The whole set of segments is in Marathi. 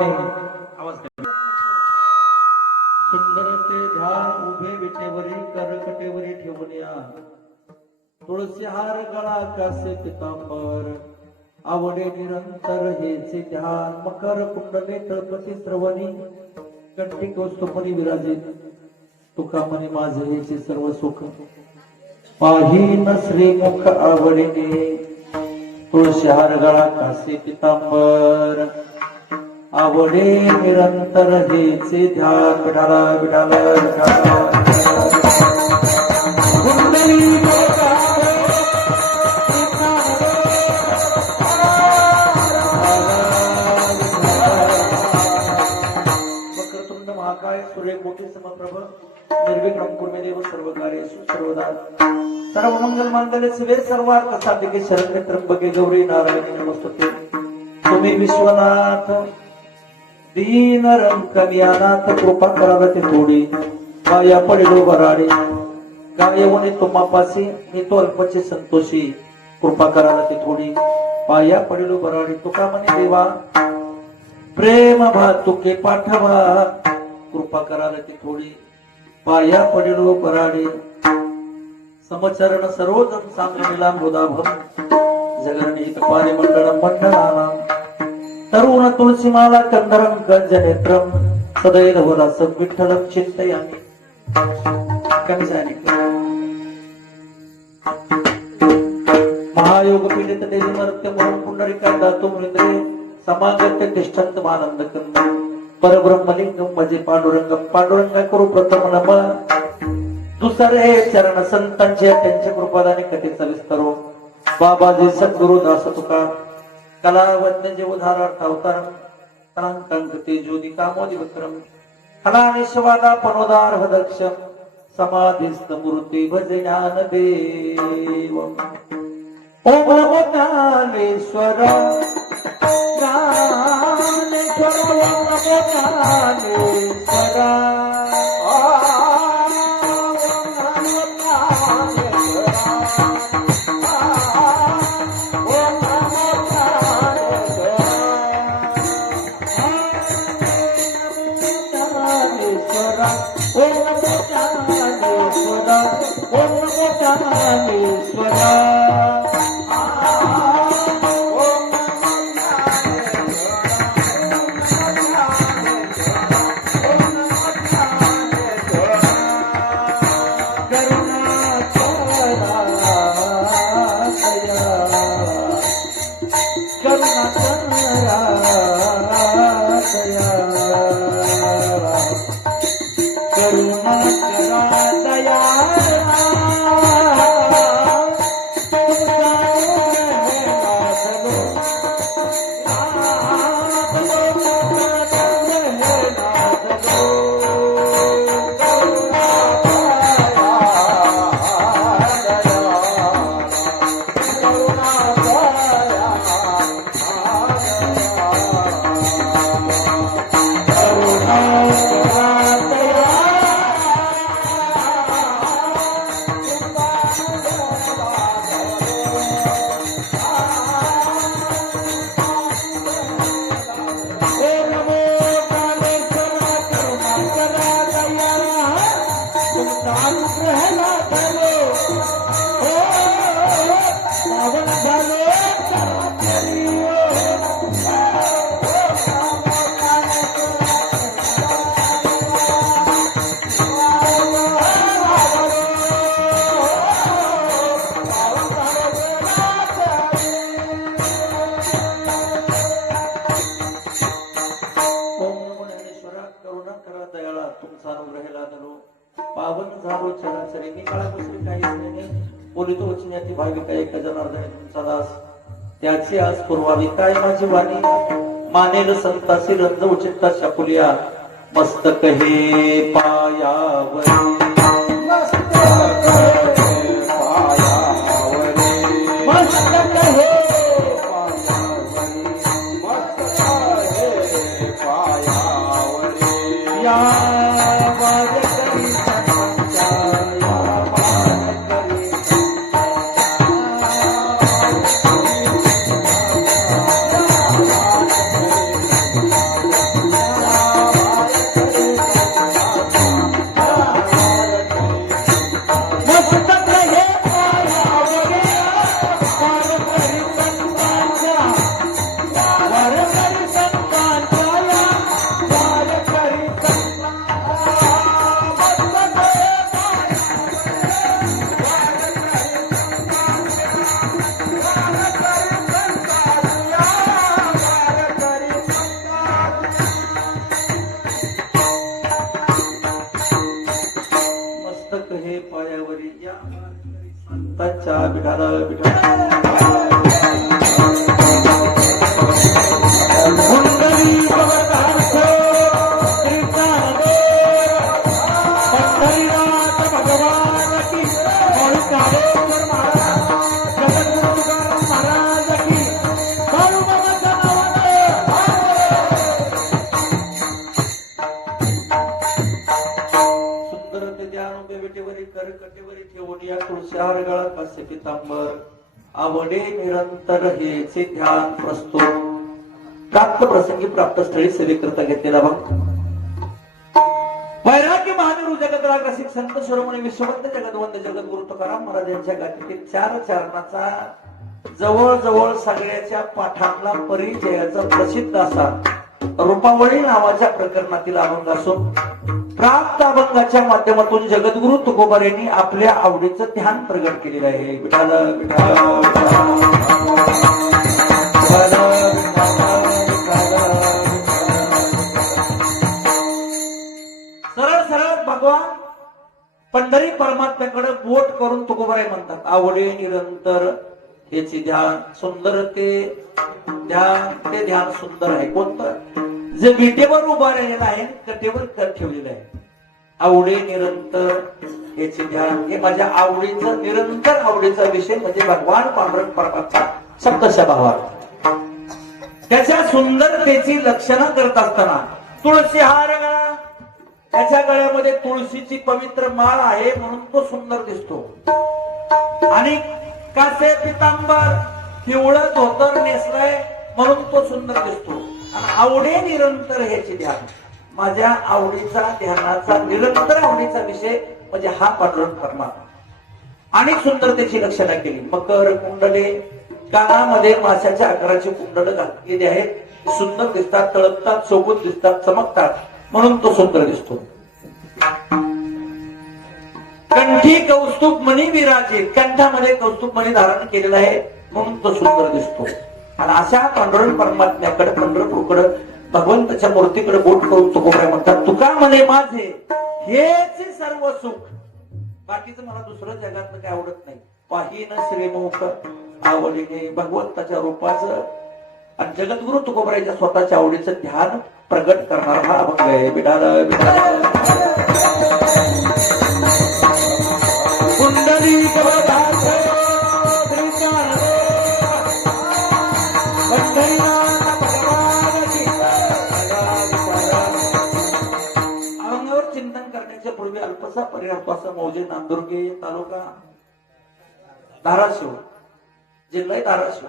भावाने आवाज सुंदर ते ध्यान उभे विटेवरी करकटेवरी ठेवून या तुळसी हार गळा कासे पितांबर आवडे निरंतर हेचे ध्यान मकर कुंडले तळपती श्रवणी कंठी कौस्तुभनी विराजित तुका म्हणे माझे हेचे सर्व सुख पाहीन श्रीमुख आवडीने तुळशी हार गळा कासे पितांबर आवडे निरंतर हेचे ध्यान विठाला विठाला विठाला वक्रतुंड महाकाय सूर्यकोटी समप्रभ निर्विघ्नं कुरु देव सर्व कार्येषु सर्वदा सर्व मंगल मांगल्ये शिवे सर्वार्थ साधिके शरण्ये त्र्यंबके गौरी नारायणी नमस्तुते तुम्ही विश्वनाथ दीन रंकनियानाथ कृपा करावे ते थोडी पाया पडिलो बराडे गायवणे तुम्हापासी मी तो अल्पचे संतोषी कृपा करावे ते थोडी पाया पडिलो बराडे तुका म्हणे देवा प्रेम भातुके पाठवा कृपा करावे ते थोडी पाया पडिलो बराडे समचरण सर्वजन सांगणीला मृदाभम जगरणीत पारे मंडळम मंडळानाम तरुण तुळशीमाला कंदरम गंजनेत्रम सदैव रसं विठ्ठलं चिंतयामि कमी सांगितलं महायोग पीडित देवी मर्त्य म्हणून पुंडरीका दातु मृंद्रे समागत्य तिष्ठंत मानंद कंद परब्रह्मलिंगम भजे पांडुरंगम पांडुरंगा करू प्रथम नम दुसरे चरण संतांचे त्यांच्या कृपादाने कथेचा विस्तारो बाबाजी सद्गुरु दास तुका कलावज्ञ जीवधारार्थ अवतारम कलांकांकते ज्योति कामोदि विक्रम फलानिश्वादा पनोदार हदक्षम समाधिस्थ मूर्ती भज ज्ञान देव ओम नमो ज्ञानेश्वर ज्ञानेश्वर ओम नमो ज्ञानेश्वर त्याची आज पूर्वावी काय माझी वाणी मानेल संतासी रंज उचिता शाकुलिया मस्तक हे पायावरी कसे पितांबर आवडे निरंतर हेचे ध्यान प्रस्तुत प्राप्त प्रसंगी प्राप्त स्थळी सेवेकरता घेतलेला भाग वैराग्य महावीर जगतराज रसिक संत शिरोमणी विश्ववंत जगदवंत जगद्गुरु तुकाराम महाराज यांच्या गाठीतील 4 चरणाचा जवळ सगळ्याच्या पाठांना परिचयाचा प्रसिद्ध असा रूपावळी नावाच्या प्रकरणातील अभंग असून प्राप्त अभंगाच्या माध्यमातून जगद्गुरु तुकोबार यांनी आपल्या आवडीचं ध्यान प्रगट केलेलं आहे. विठाल विठाल सरळ भगवान पंढरी परमात्म्याकडे बोट करून तुकोबाराय म्हणतात, आवडे निरंतर हेचे ध्यान सुंदर ते ध्यान सुंदर आहे. कोणतं? जे विटेवर उभा राहिलेला आहे, कटेवर कर ठेवलेला आहे. आवडे निरंतर हेचे ध्यान हे माझ्या आवडीचं निरंतर आवडीचा विषय म्हणजे भगवान पांडुरंग परमात्मा शब्दशः भावार्थ. त्याच्या सुंदरतेची लक्षणं करत असताना तुळशी हार गळा, त्याच्या गळ्यामध्ये तुळशीची पवित्र माळ आहे म्हणून तो सुंदर दिसतो. आणि कासे पितांबर पिवळं धोतर नेसलंय म्हणून तो सुंदर दिसतो. आणि आवडे निरंतर ह्याचे ध्यान माझ्या आवडीचा ध्यानाचा निरंतर आवडीचा विषय म्हणजे हा पांडुरंग परमात्मा. आणि सुंदरतेची लक्षणं केली. मकर कुंडले, कानामध्ये माशाच्या आकाराची कुंडल घातलेली आहेत, सुंदर दिसतात, तळपतात, चौकून दिसतात, चमकतात म्हणून तो सुंदर दिसतो. कंठी कौस्तुभ मणी विराजित, कंठामध्ये कौस्तुभ मणी धारण केलेला आहे म्हणून तो सुंदर दिसतो. आणि अशा पांडुरंग परमात्म्याकडे पंढरपूरकडे भगवंताच्या मूर्तीकडे बोट करून तुकोबाराय म्हणतात, तुका म्हणे माझे हेच सर्व सुख, बाकीचं मला दुसरं जगातलं काय आवडत नाही. पाहिन श्रीमुख आवडीने भगवंताच्या रूपाचं आणि जगद्गुरु तुकोबारायच्या स्वतःच्या आवडीचं ध्यान प्रगट करणारा हा अभंग आहे. बिडाल बिडाल कुंडली अभंगावर चिंतन करण्याच्या पूर्वी अल्पसा परिणाम मौजे नांदुर्गे तालुका धाराशिव जिल्हा धाराशिव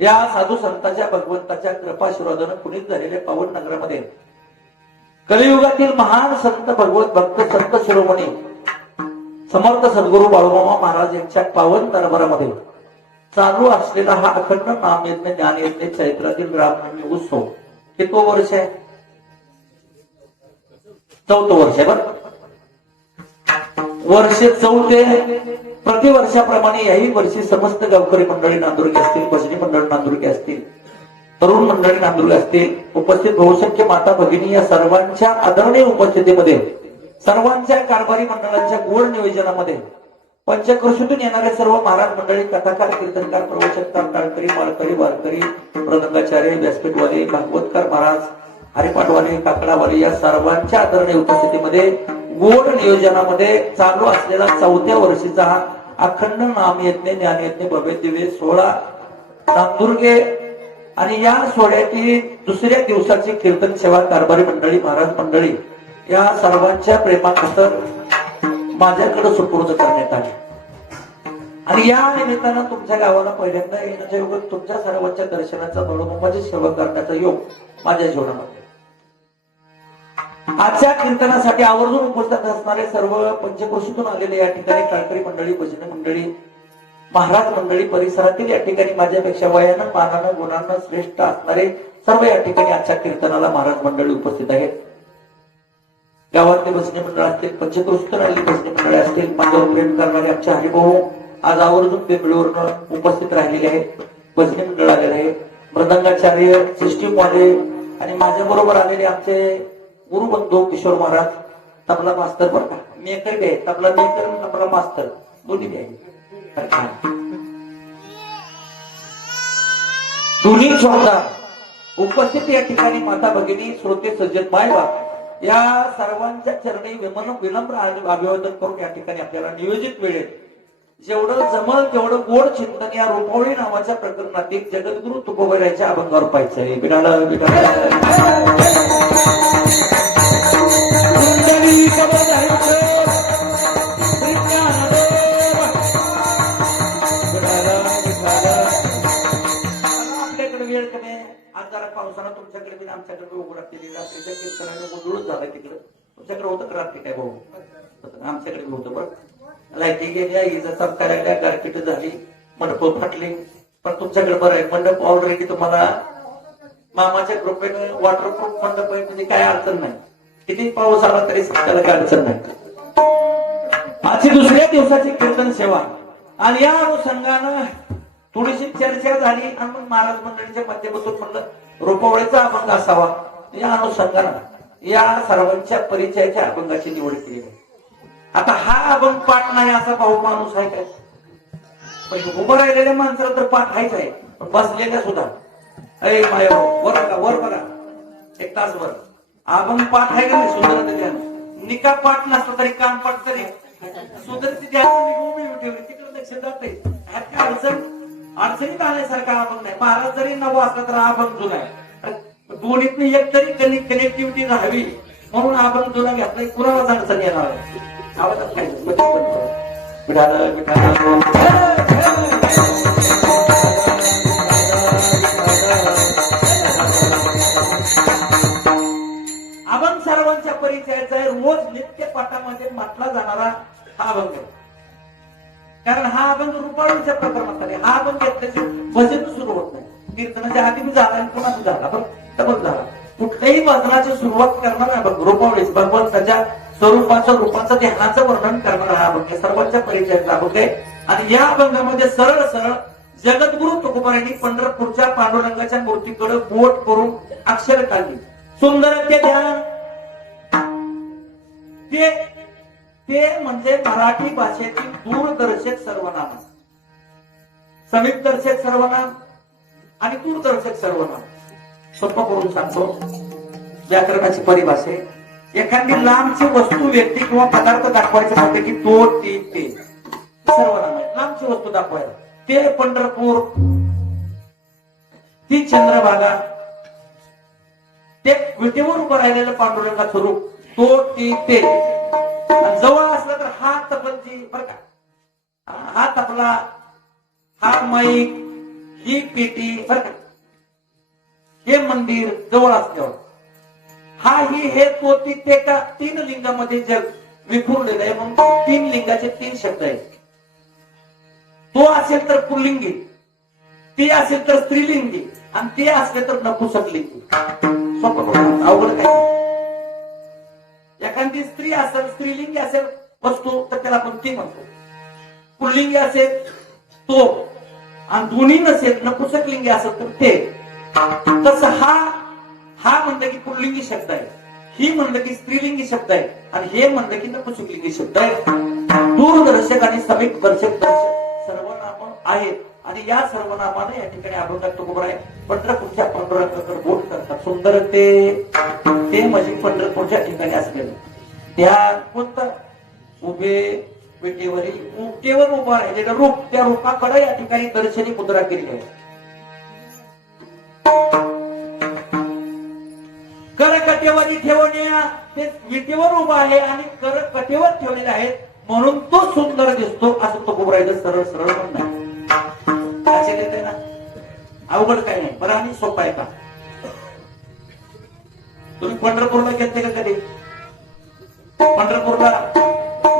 या साधू संतांच्या भगवंताच्या कृपाशीर्वादानं पुनीत झालेल्या पावन नगरामध्ये कलियुगातील महान संत भगवत भक्त संत शिरोमणी समर्थ सद्गुरु बाळूमामा महाराज यांच्या पावन दरबारामध्ये चालू असलेला हा अखंड नामयज्ञ ज्ञानयज्ञ चैत्रातील रामनवमी उत्सव कितवं वर्ष आहे? 4थं वर्ष आहे. बरं, वर्ष 4 प्रतिवर्षाप्रमाणे याही वर्षी समस्त गावकरी मंडळी नांदुर्गे असतील, भजनी मंडळ नांदुर्गे असतील, तरुण मंडळी नांदुर्गे असतील, उपस्थित बहुसंख्य माता भगिनी या सर्वांच्या आदरणीय उपस्थितीमध्ये सर्वांच्या कारभारी मंडळांच्या गोड नियोजनामध्ये पंचकृषीतून येणारे सर्व महाराज मंडळी, कथाकार, कीर्तनकार, प्रवचनकार, टाळकरी, माळकरी, वारकरी, मृदंगाचार्य, व्यासपीठवाले, भागवतकार महाराज, हरिपाठवाले, काकडावाले या सर्वांच्या आदरणीय उपस्थितीमध्ये गोड नियोजनामध्ये चालू असलेला 4थ्या वर्षीचा हा अखंड नामयज्ञ ज्ञानयज्ञ भव्य दिव्य सोहळा नांदुर्गे आणि या सोहळ्यातील दुसऱ्या दिवसाची कीर्तन सेवा कारभारी मंडळी, महाराज मंडळी या सर्वांच्या प्रेमाखातर माझ्याकडे सुपूर्द करण्यात आली. आणि या निमित्तानं तुमच्या गावाला पहिल्यांदा येण्याच्या योग, तुमच्या सर्वांच्या दर्शनाचा बळोबंबाची सेवा करण्याचा योग माझ्या जीवनामध्ये. आजच्या कीर्तनासाठी आवर्जून उपस्थित असणारे सर्व पंचकृषीतून आलेले या ठिकाणी टाळकरी मंडळी, भजनी मंडळी, महाराज मंडळी, परिसरातील या ठिकाणी माझ्यापेक्षा वयानं, मानानं, गुणांना श्रेष्ठ असणारे सर्व या ठिकाणी आजच्या कीर्तनाला महाराज मंडळी उपस्थित आहेत. गावातले भजनी मंडळ असतील, पंचकृषीतून आलेली भजनी मंडळी असतील, माझ्यावर प्रेम करणारे आमचे हरिभाऊ आज आवर्जून बेंगळूरनं उपस्थित राहिलेले आहेत. भजनी मंडळ आलेले आहे, मृदंगाचार्य, सिस्टीम वाले आणि माझ्या बरोबर आलेले आमचे गुरुबंधू किशोर महाराज, तबला मास्तर. बरं का, मेकर बी आहे, तबला मेकर, तबला मास्तर दोन्ही बी आहे. दोन्ही जोरदार उपस्थित या ठिकाणी माता भगिनी, श्रोते, सज्जन, मायबाप या सर्वांच्या चरणी विनम्र अभिवादन करून या ठिकाणी आपल्याला नियोजित वेळेत जेवढं जमल तेवढं गोड चिंतन या रूपावळी नावाच्या प्रकरणातील जगद्गुरु तुकोबारायच्या अभंगावर पाहायचंय. बिडाला आज जरा पावसाला तुमच्याकडे बी आमच्याकडे उघड केली रात्रीच्या कीर्तनाने गोंधळच झाला तिकडं. तुमच्याकडे होतं का रात्री काय भाऊ? आमच्याकडे होतं बरं. लाईटी गेल्या, इजा चमका लागल्या, गारपीट झाली, मंडप फाटली. पण तुमच्याकडे बरं आहे, मंडप ऑलरेडी तुम्हाला मामाच्या कृपेने वॉटरप्रूफ मंडप आहे, म्हणजे काय अडचण नाही. किती पाऊस आला तरी त्याला काय अडचण नाही. आजची दुसऱ्या दिवसाची कीर्तन सेवा आणि या अनुषंगानं थोडीशी चर्चा झाली आणि मग महाराज मंडळीच्या माध्यमातून म्हणलं रोपवळेचा अभंग असावा. या अनुषंगानं या सर्वांच्या परिचयाच्या अभंगाची निवड केली आहे. आता हा अभंग पाठ नाही असा भाऊ माणूस आहे काय? पण उभं राहिलेल्या माणसाला तर पाठ आहेच आहे, पण बसलेल्या सुद्धा अरे माय वर बघा, वर बघा, एक तासभर अभंग पाठ आहे का नाही? सुंदर ध्यान निका पाठ नसला तरी काम पाठ तरी सुंदरची ध्यान ठेवली तिकडे लक्ष जाते. ह्यात काय अडचणीत आल्यासारखा अभंग नाही. महाराज जरी नवं असला तर अभंग जुना आहे. दोन्हीतून एक तरी कनेक्टिव्हिटी राहावी म्हणून अभंग जुना घेतलाय. कुणालाच अडचण येणार आहे. आवाजात काय विठाला अभंग सर्वांच्या परिचयाचा आहे. रोज नित्य पाठामध्ये म्हटला जाणारा हा अभंग आहे. कारण हा अभंग रूपाळीच्या प्रकरणात आहे. हा अभंग घेतल्याची भजन सुरू होत नाही. कीर्तनाच्या आधी बी झाला आणि पुन्हा बी झाला, पण तबक झाला. कुठल्याही भजनाची सुरुवात करणार आहे बघ रूपावळीच भगवंताच्या स्वरूपाचं रूपाचं ध्यानाचं वर्णन करणारा हा अभंग सर्वांच्या परिचयाचा अभंग आहे. आणि या अभंगामध्ये सरळ सरळ जगद्गुरु तुकोबारायांनी पंढरपूरच्या पांडुरंगाच्या मूर्तीकडे बोट करून अक्षर काढली. सुंदर ते ध्यान ते म्हणजे मराठी भाषेतील दूरदर्शक सर्वनाम, समीपदर्शक सर्वनाम आणि दूरदर्शक सर्वनाम. सोपं करून सांगतो व्याकरणाची परिभाषा. एखादी लांबची वस्तू व्यक्ती किंवा पदार्थ दाखवायचं म्हणते की तो ते सर्वनाम आहे. लांबची वस्तू दाखवायला ते पंढरपूर, ती चंद्रभागा, ते विटेवर उभं राहिलेलं पांडुरंगाचं रूप, तो ते. जवळ असलं तर हा तबलची बर का, हा तबला, हा माईक, ही पेटी बर का, हे मंदिर जवळ असल्यावर हा ही हे तो ते का तीन लिंगामध्ये जग विखुरलेलं आहे. म्हणून तीन लिंगाचे तीन शब्द आहेत. तो असेल तर पुल्लिंगी, ती असेल तर स्त्रीलिंगी आणि ते असले तर नपुंसकलिंगी. सोपं अवघड काय? एखादी स्त्री असेल, स्त्रीलिंगी असेल वस्तू तर त्याला आपण ती म्हणतो. पुल्लिंगी असेल तो आणि दोन्ही नसेल नपुंसकलिंगी असेल तर ते. तसं हा म्हणलं की पुल्लिंगी शब्द आहे, ही म्हणलं की स्त्रीलिंगी शब्द आहे आणि हे म्हणलं की नपुंसकलिंगी शब्द आहे. दूरदर्शक आणि समीपदर्शक सर्वनाम आहेत. आणि या सर्वनामाने या ठिकाणी अभंगात तुकोबाराय पंढरपूरच्या पांडुरंगाकडे बोट करतात. सुंदर ते म्हणजे पंढरपूरच्या ठिकाणी असलेलं ध्यान कोणतं? उभे विटेवरील मुक्तेवर उभा राहिलेलं रूप, त्या रूपाकडे या ठिकाणी दर्शनी मुद्रा केली आहे. कर कटेवरी ठेवण्या, ते विटेवर उभा आहे आणि कर कटेवर ठेवलेले आहेत म्हणून तो सुंदर दिसतो असं तुकोबारायचं सरळ सरळ म्हणणं. असे देते ना, अवघड काही नाही. बरं आणि सोपा आहे का? तुम्ही पंढरपूरला गेलते का कधी? पंढरपूरला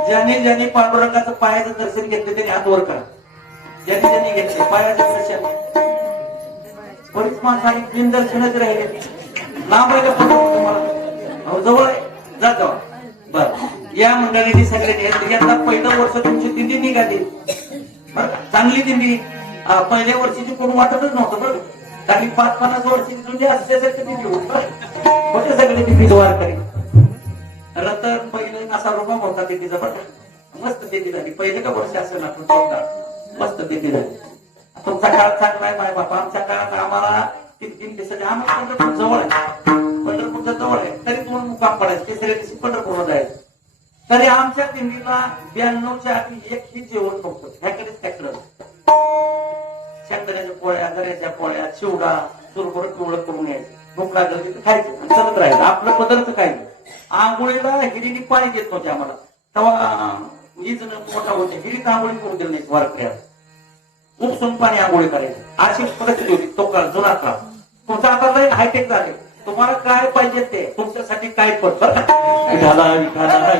ज्याने पांडुरंगाचं पायाचं दर्शन घेतले त्याने हात वर करा. ज्याने घेतले पायाचं दर्शन, बरीच माणसं आणि बिन दर्शनच राहिले. लांब आहे का पंढरपूर तुम्हाला? जवळ आहे, जा जावा. बर, या मंडळींनी सगळ्यांनी यंदा पहिलं वर्ष तुमची दिंडी निघाली बरं का, चांगली दिंडी. पहिल्या वर्षीची कोण वाटतच नव्हतं बरं, काही 5-50 वर्षाची तुझी असल्यासारखी दिंडी होते सगळे दिंडी वारकरी. रतन पहिले असा रुबाब होता दिंडीचा बरं, मस्त दिंडी झाली. पहिले का वर्ष असेल आपण मस्त दिंडी झाली. तुमचा काळ चांगला आहे माय बापा. आमच्या काळात आम्हाला दिंडी सगळी आम्हाला पंढरपूर जवळ आहे, पंढरपूरच्या जवळ आहे, तरी 2 मुक्काम पडायचे. तिसऱ्या दिवशी पंढरपूरला जायचं. तरी आमच्या दिंडीला 92च्या आधी एकही जेवण नव्हतं. ह्याकडेच त्याकडं शेंगदाण्याच्या पोळ्या, गऱ्याच्या पोळ्या, चिवडा, चुरबुर पिवळं करून यायचं. भूक लागली तर खायचं आणि चालत राहायचं. आपलं पदार्थ काय, आंघोळीला हिरीने पाणी देत नव्हते आम्हाला. तेव्हा हीच मोठा होते, हिरीत आंघोळी करून दिली नाही वारकऱ्याला. उपसून पाणी आंघोळी करायचं अशी परिस्थिती होती. तो काळ जुना काळ. तुमचं आता लय हायटेक झाले. तुम्हाला काय पाहिजे ते तुमच्यासाठी काय पण बरं का? विठाला विठाला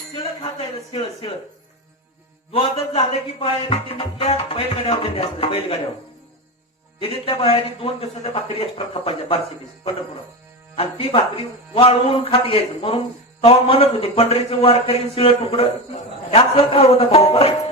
शिळ खाता येईल. शिळ शिळ द्वादच झालं की बाहेर दिल्लीतल्या बैलगाड्यावर बैलगाड्यावर दिल्लीतल्या बाहेर 2 दिवसाच्या भाकरी एक्स्ट्रा खपायच्या 12 दिवस पंढरपुरात आणि ती भाकरी वाळवून खात घ्यायचं. म्हणून तेव्हा म्हणत होते पंढरीचं वार करीन शिळ तुकडं. असं काय होतं भाऊ बरं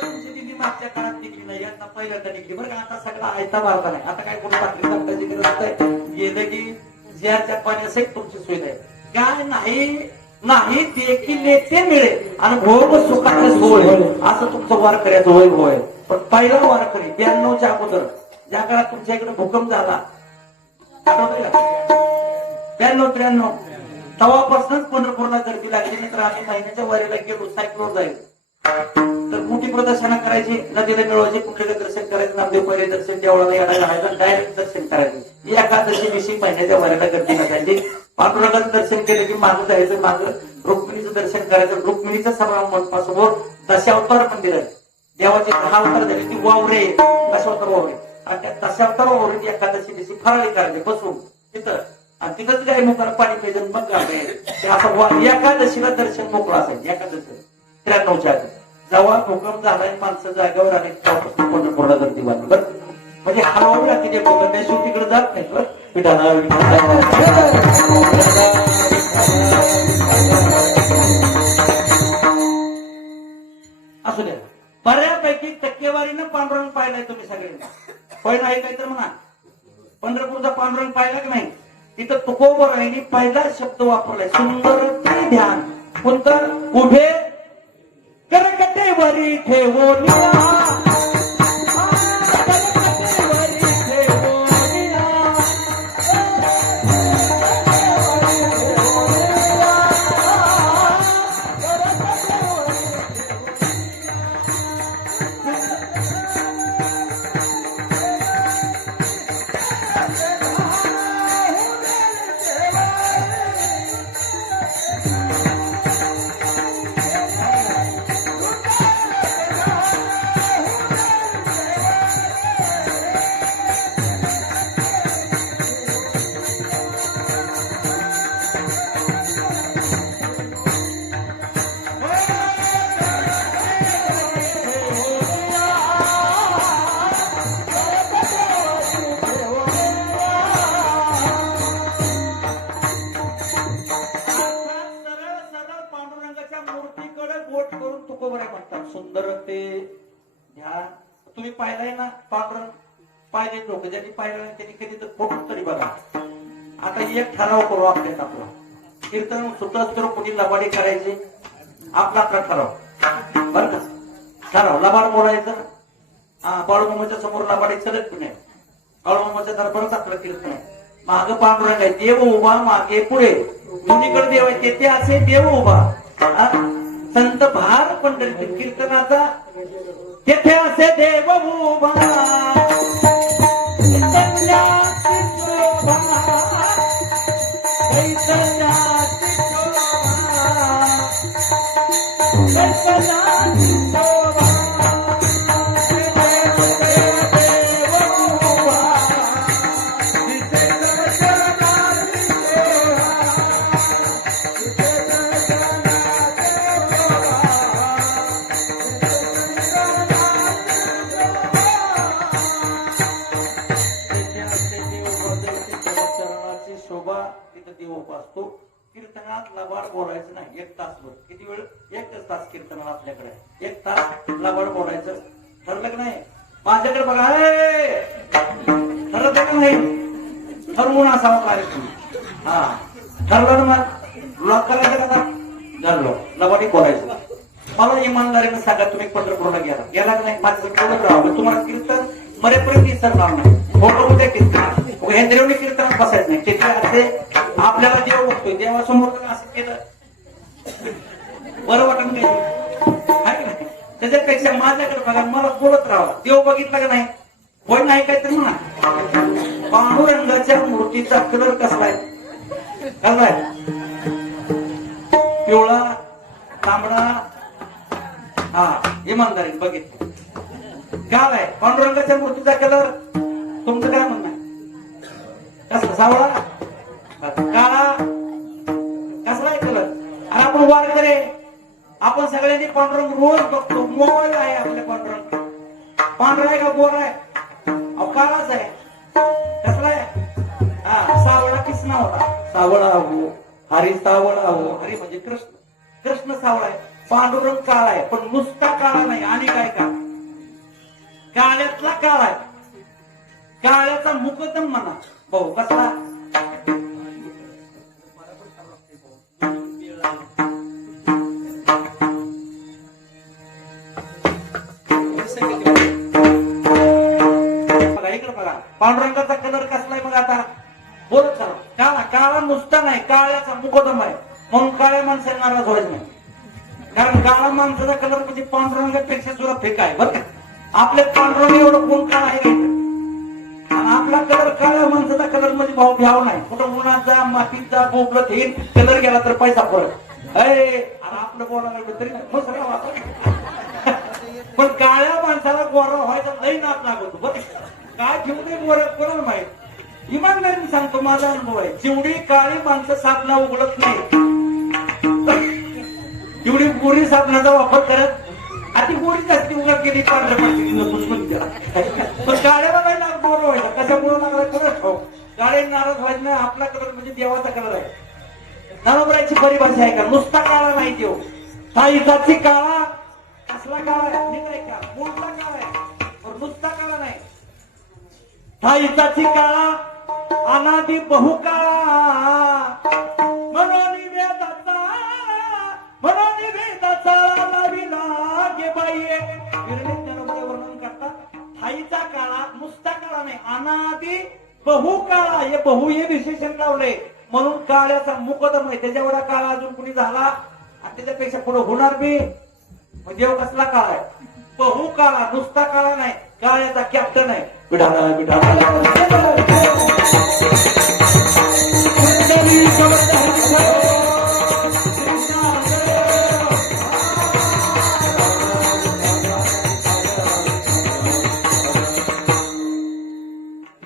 तुमची दिल्ली मागच्या काळात निघली नाही. यांना पहिल्यांदा निघली बरं का. आता सगळा आयता मारता नाही. आता काय कोणी भाकरी सांगताची गरज नाही. गेलं की ज्याच्या पाण्यासहित तुमची सुविधा आहे. काय नाही नाही देखील नेते मिळेल आणि भोग सुखाचे सोहळे असं तुमचं वारकऱ्याचं वैभव आहे. पण पहिला वारकरी 92च्या अगोदर ज्या काळात तुमच्या इकडे भूकंप झाला 92-93 तेव्हापासूनच पंढरपूरला गर्दी लागली. नाही तर आम्ही महिन्याच्या वारीला गेलो सायकलवर जाईल तर मोठी प्रदर्शनं करायची. नदीला मिळवायचे कुठलेलं दर्शन करायचं. नामदेव पहिले दर्शन देवळाला यायला राहायचं डायरेक्ट दर्शन करायचं. एकादशी दिवशी महिन्याच्या वारीला गर्दी नसायची. पांडुरंगाचं दर्शन केलं की मागं जायचं. मागं रुक्मिणीचं दर्शन करायचं. रुक्मिणीचं सभामंडपासमोर दशावतार मंदिर आहे. देवाची 10 अवतार झाली ती वावरे दशावतार वावरे आणि त्या दशावतार वावरे एकादशी दिवशी फराळी करायचे बसून तिथं आणि तिथंच गाय मोकळा पाणी प्यायचं मग ते असं एकादशीला दर्शन मोकळं असायचं. एकादशी 93च्या आधी जेव्हा भूकंप झालाय माणसं जागेवर आले तेव्हापासून पंढरपूरला गर्दी वाढली. बरं म्हणजे हलवावी लागते ते भूकंप तिकडे जात नाही. बरं विठाला असू द्या. बऱ्यापैकी टक्केवारीनं पांडुरंग पाहिलाय तुम्ही सगळ्यांना. पण नाही काय तर म्हणा पंढरपूरचा पांडुरंग पाहिला की नाही. तिथं तुकोबरायांनी पहिला शब्द वापरलाय सुंदर ते ध्यान. कोणतं? उभे करकटेवरी ठेवोनिया सुंदर ते ध्यान तुम्ही पाहिलाय ना. पांडुरंग पाहिले लोक ज्यांनी पाहिलं नाही त्यांनी कधी तर फोटो तरी बघा. आता एक ठराव करू आपल्यात आपला कीर्तन सुद्धा कुठे लबाडी करायचे. आपला ठराव बरं का. ठराव लबाड बोलायचं. बाळूमामाच्या समोर लबाडी चलत नाही. बाळूमामाच्या दरबारात आपलं कीर्तन आहे. माग पांडुरंग आहे. देव उभा मागे पुढे दोन्हीकडे देव आहे. तेथे असे देव उभा संत भार पंढरीत कीर्तनाचा तेथे असे देव उभा असतो. कीर्तनात लबाड बोलायचं नाही. 1 तासभर किती वेळ? 1 तास कीर्तनाला आपल्याकडे 1 तास लबाड बोलायचं. ठरलं की नाही? माझ्याकडे बघा ठरलं का नाही? ठरवून असावा कार्यक्रम. ठरलं ना मग लोकांना झालं लबाडी बोलायचं. मला इमानदारीने सांगा तुम्ही पंढरपूरला गेला नाही माझं बोलत राहावं. तुम्हाला कीर्तन मरेपर्यंत विसरणार नाही. फोटो उद्या कीर्तन हेंद्रेवणी कीर्तनात बसायचं नाही. तिथे असे आपल्याला देव बघतोय देवासमोर असं केलं बरं वाटत नाही. त्याच्यापेक्षा माझ्याकडे बघा मला बोलत राहावं. देव बघितला का नाही? होय नाही काय तर म्हणा. पांडुरंगाच्या मूर्तीचा कलर कसला आहे? कसला आहे? पिवळा तांबडा इमानदारीने बघितलं. काळ आहे पांडुरंगाच्या मूर्तीचा कलर. तुमचं काय म्हणणं आहे? कसला सावळा काळा कसला आहे कलर? आणि आपण वारकरी आपण सगळ्यांनी पांडुरंग रोज बघतो. मोबाईल आहे आपल्या पांडुरंग. पांढरा आहे का गोरा आहे? अहो काळाच आहे. कसला आहे? हा सावळा किसना होता. सावळा हो हरी सावळा हो. हरी म्हणजे कृष्ण. कृष्ण सावळा आहे. पांडुरंग काळा आहे पण नुसता काळा नाही. आणि काय का काळ्यातला काळा आहे. काळ्याचा मुकदम म्हणा भाऊ. कसला? पांडुरंगाचा कलर कसलाय मग आता बोलत चला. काळा काळा नुसता नाही काळ्याचा मुकदम आहे म्हणून काळ्या माणसाला नाराज व्हायचं नाही. कारण काळा माणसाचा कलर म्हणजे पांडुरंगापेक्षा सुद्धा फेका आहे बरं का. आपल्या पांडुरंग एवढं कोण काळा आहे आणि आपला कलर काळ्या माणसाचा कलर म्हणजे भाव घ्यावा नाही. कुठं उन्हात जा मातीत जा बोबलत येईल कलर गेला तर पैसा फरक आणि आपलं बोलायला तरी पण काळ्या माणसाला गोरा व्हायचा लई नाच लागतो बरं. काय घेऊन कोणाला माहित. इमानदारीने सांगतो माझा अनुभव आहे. जेवढी काळी माणसं साबणा उघडत नाही तेवढी गोरी साबणाचा वापर करत आधी गोरी जास्ती उघड केली पांढऱ्या पण काळ्याला नाही ना गोर व्हायचा. कशामुळे लागला कलर ठाऊ. काळे नाराज व्हायचं नाही. आपला कलर म्हणजे देवाचा कलर आहे. नवराची परिभाषा आहे का? नुसता काळा नाही देव. ताईचाची काळा कसला काळा आहे निघाय का? मोठा काळा आहे नुसता काळा नाही. ताईचाची काळा अनादी बहुकाळा म्हणून वेदाचा लाविला गे बाई. वर्णन करतात. थाईचा काळा नुसता काळा नाही अनादी बहुकाळा. हे बहु हे विशेषण लावलंय म्हणून काळ्याचा मुकदम आहे. त्याच्या एवढा काळा अजून कुणी झाला आणि त्याच्यापेक्षा पुढे होणार बी. देव कसला काळा आहे? बहु काळा नुसता काळा नाही. काळ्याचा कॅप्टन आहे. बिढाणा बिढाणा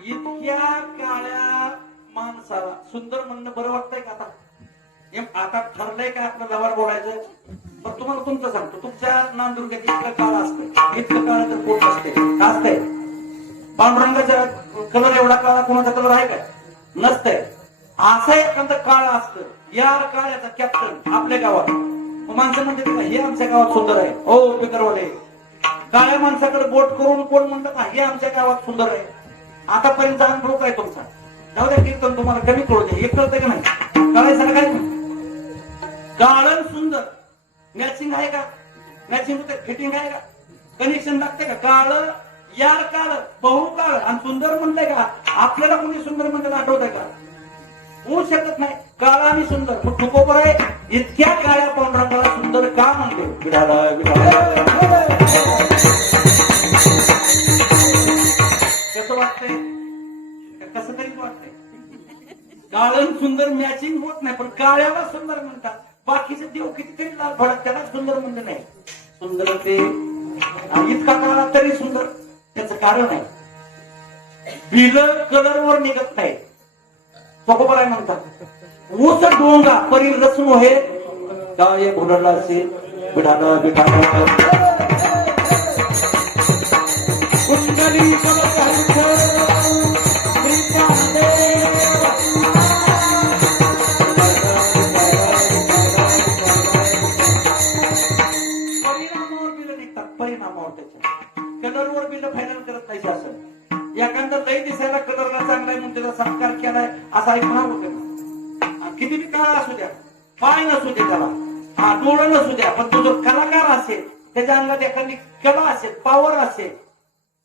इतक्या काळ्या माणसाला सुंदर म्हणणं बरं वाटतंय का? आता ठरलंय का आपलं व्यवहार बोलायचं? पण तुम्हाला तुमचं सांगतो. तुमच्या नांदुर्गात इतकं काळ असतं इतकं काळ तर कोण असते असतंय. पांडुरंगाचा कलर एवढा काळा कोणाचा कलर आहे काय? नसतंय. असं एखादं काळ असतं. या काळ्याचा कॅप्टन आपल्या गावात माणसं म्हणते हे आमच्या गावात सुंदर आहे. हो पिकरवाले काळ्या माणसाकडे बोट करून कोण म्हणतात का हे आमच्या गावात सुंदर आहे. आतापर्यंत अनुभव काय तुमचा? जाऊ द्या कीर्तन तुम्हाला कमी कळू दे. हे कळतं का नाही? कळायचं काय? काळण सुंदर मॅचिंग आहे का? मॅचिंग होते फिटिंग आहे का? कनेक्शन लागते का? काळ यार काळ बहु काळ आणि सुंदर म्हणलंय का? आपल्याला कोणी सुंदर म्हणलं आठवत आहे का? होऊ शकत नाही. काळा आणि सुंदर तुकोबर आहे. इतक्या काळ्या पांडुरंगाला सुंदर का म्हणले? कसं वाटतंय? कसं तरी वाटतंय. काळण सुंदर मॅचिंग होत नाही पण काळ्याला सुंदर म्हणतात. बाकीचे देव कितीतरी लाल भडक त्याला सुंदर म्हणलं नाही. सुंदर ते इतका काळा तरी सुंदर. त्याचं कारण आहे बिल कलरवर निघत नाही. बरोबर आहे म्हणतात. ऊस डोंगा परी रचनो हे काय भुलला असेल बिढाणा बिढाणा कुंडली परिणामावर त्याच्या कलरवर बिल फायनल करत नाही शासन. एखादा लई दिसायला कलरला चांगलाय म्हणून त्याचा संस्कार केलाय असा ऐकणार होते ना. किती बी काळा असू द्या पाय नसू दे त्याला डोळं नसू द्या पण तो जो कलाकार असेल त्याच्या अंगात एखादी कला असेल पावर असेल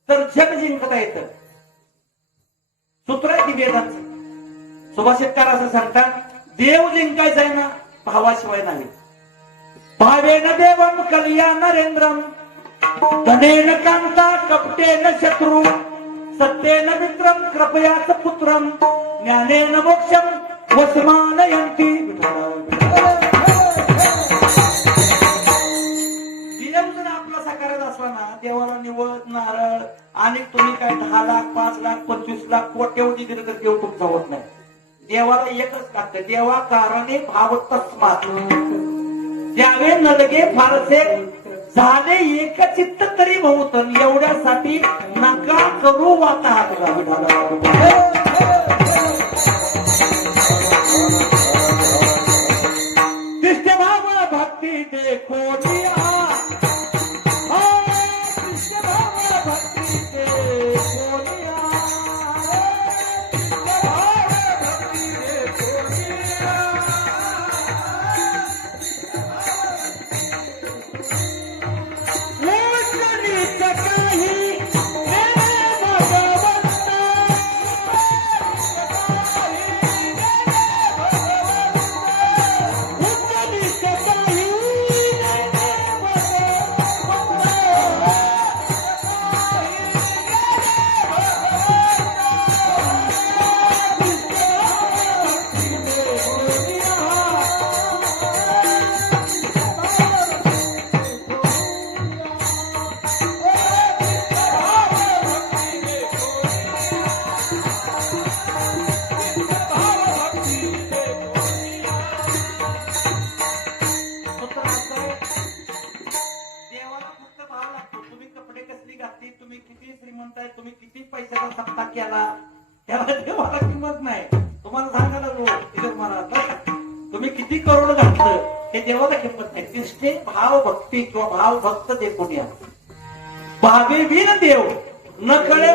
तर जग जिंकता येतं. सूत्र आहे ती वेदांचं. सुभाषितकार असं सांगतात देव जिंकायचा आहे ना भावाशिवाय नाही. भावेन देवम कल्या नरेंद्रम धनेन कांता कपटेन शत्रू सत्येन मित्रम कृपयाच पुत्रम ज्ञानेन मोक्षम वसमानयंती. देव जर आपला साकारायचा केलं तर देव तुमचा होत नाही. देवाला एकच लागतं, देवा कारणे भाव तस्मात द्यावे नलगे फारसे झाले एकचित्त तरी बहुतन एवढ्यासाठी नका करू वाता. कृष्ण भाव भक्ती देखो कृष्ण भाव भक्ती देखो तुम्ही किती श्रीमंत आहे, तुम्ही किती पैशाचा सप्ता केला, त्याला देवाला किंमत नाही. तुम्हाला सांगायला महाराज तुम्ही किती करोड घातलं हे देवाला किंमत नाही. तिष्ठे भाव भक्ती किंवा भाव भक्त देखून या भावे विन देव न कळे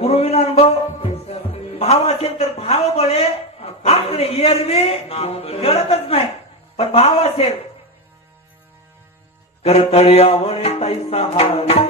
गुरुविना अनुभव भाव असेल तर भाव बळे आपले एरवी कळतच नाही. पण भाव असेल करतळे आवळे तैसा हारे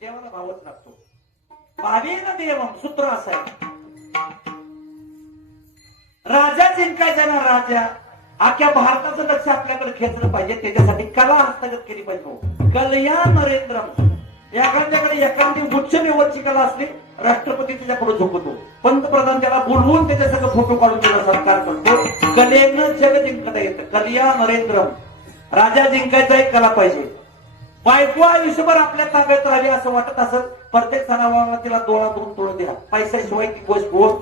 देवाला भावच लागतो. भावेन देवम सूत्र असं आहे. राजा जिंकायचा ना, राजा अख्ख्या भारताचं लक्ष आपल्याकडे खेचलं पाहिजे. त्याच्यासाठी कला हस्तगत केली पाहिजे. कलया नरेंद्रम एखाद्याकडे एखादी उच्च लेवलची कला असली, राष्ट्रपती त्याच्याकडे झोपतो, पंतप्रधान त्याला बोलवून त्याच्या सगळं फोटो काढून त्याचा सत्कार करतो. कलेनं जग जिंकता येतं. कलया नरेंद्रम राजा जिंकायचा एक कला पाहिजे. बायको आयुष्यभर आपल्या ताब्यात राहावी असं वाटत असेल, प्रत्येक सणावाराला तिला डोळा दोन तोळ द्या. पैशाशिवाय ती गोष्ट होत.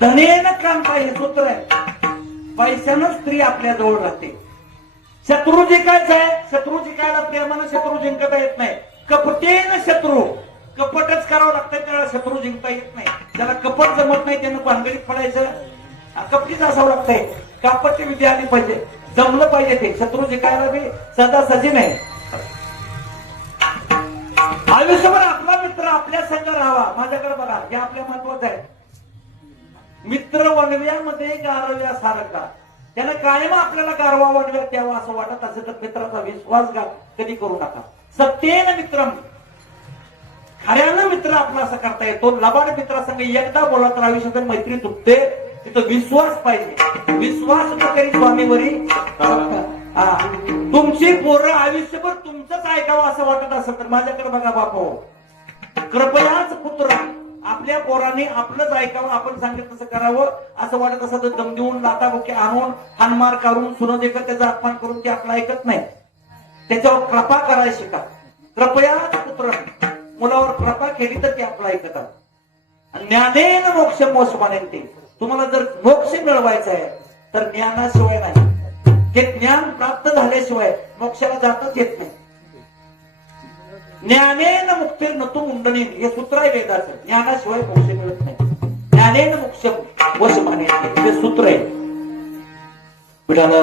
धनेनं काम काय हे सूत्र आहे. पैशानं स्त्री आपल्या जवळ राहते. शत्रू जिंकायचा आहे, शत्रू जिंकायला प्रेमानं शत्रू जिंकता येत नाही. कपटेनं शत्रू कपटच करावं लागतं, त्याला शत्रू जिंकता येत नाही. ज्याला कपट जमत नाही त्यानं भानगडीत पडायचं, कपटीच असावं लागतंय. कापटची विद्या आली पाहिजे, जमलं पाहिजे. ते शत्रू जिंकायला बी सदा सजी नाही. आयुष्यभर आपला मित्र आपल्या संग राहावा. माझ्याकडे बघा, हे आपल्या महत्वाचं आहे. मित्र वणव्यामध्ये गारव्या सारखा. त्याला कायम आपल्याला गारवा वणव्यात द्यावा असं वाटत असेल तर मित्राचा विश्वासघात कधी करू नका. सत्येन मित्रम खऱ्यानं मित्र आपला असं करता येतो. लबाड मित्रासंग एकदा बोला तर आयुष्यात मैत्री तुटते. तिथं विश्वास पाहिजे. विश्वास न करी स्वामीवरी तुमची पोरं आयुष्यभर तुमचंच ऐकावं असं वाटत असेल तर माझ्याकडे बघा बापू, कृपयाच पुत्र आपल्या पोराने आपलंच ऐकावं, आपण सांगितलं तसं करावं असं वाटत असं तर दम देऊन लाताबुके आणून हानमार करून सुन देखत त्याचा अपमान करून ते आपलं ऐकत नाही. त्याच्यावर कृपा करायला शिका. कृपयाच पुत्र मुलावर कृपा केली तर ते आपलं ऐकतात. ज्ञानेन मोक्ष मोक्ष मानेन. ते तुम्हाला जर मोक्ष मिळवायचा आहे तर ज्ञानाशिवाय नाही. हे ज्ञान प्राप्त झाल्याशिवाय मोक्षाला जाताच येत नाही. ज्ञानेन मुक्तीर नतु मुंडनी हे सूत्र आहे वेदाचं. ज्ञानाशिवाय मोक्ष मिळत नाही. ज्ञानेन मोक्ष वश माने हे सूत्र आहे. विठाला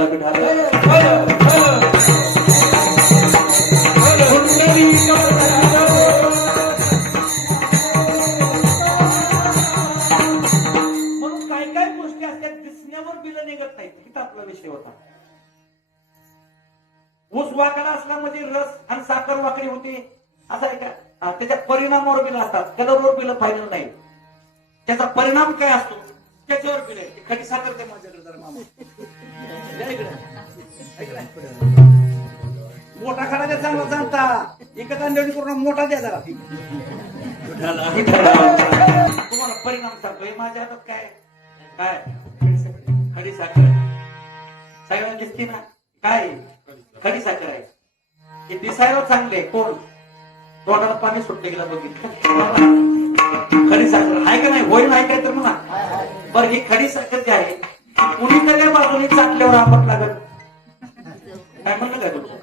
म्हणून काय काय गोष्टी असतात दिसण्यावर बिलं निघत नाहीत. हिता आपला विषय होता. ऊस वाकडा असला म्हणजे रस आणि साखर वाकडी होती असं आहे का? त्याच्या परिणामावर बिल असतात, कलरवर बिल फायनल नाही. त्याचा परिणाम काय असतो त्याच्यावर बिल आहे. खडी साखर ते माझ्याकडे जरा मामा या इकडे. इकडे. मोठा खडा द्या चांगला जाणता एकच अंडवणी करून मोठा द्या जरा. तुम्हाला परिणाम सांगतोय माझ्या हातात काय काय खडी साखर सगळ्यांना दिसते ना काय खडी साखर आहे. हे दिसायला चांगले कोण तोंडाला पाणी सुटले गेला बघितलं खडी साखर आहे का नाही होईल आहे काय तर म्हणा. बरं ही खडी साखर जी आहे कुणीकडल्या बाजूने चाटल्यावर आंबट लागत काय म्हणलं काय तुमचं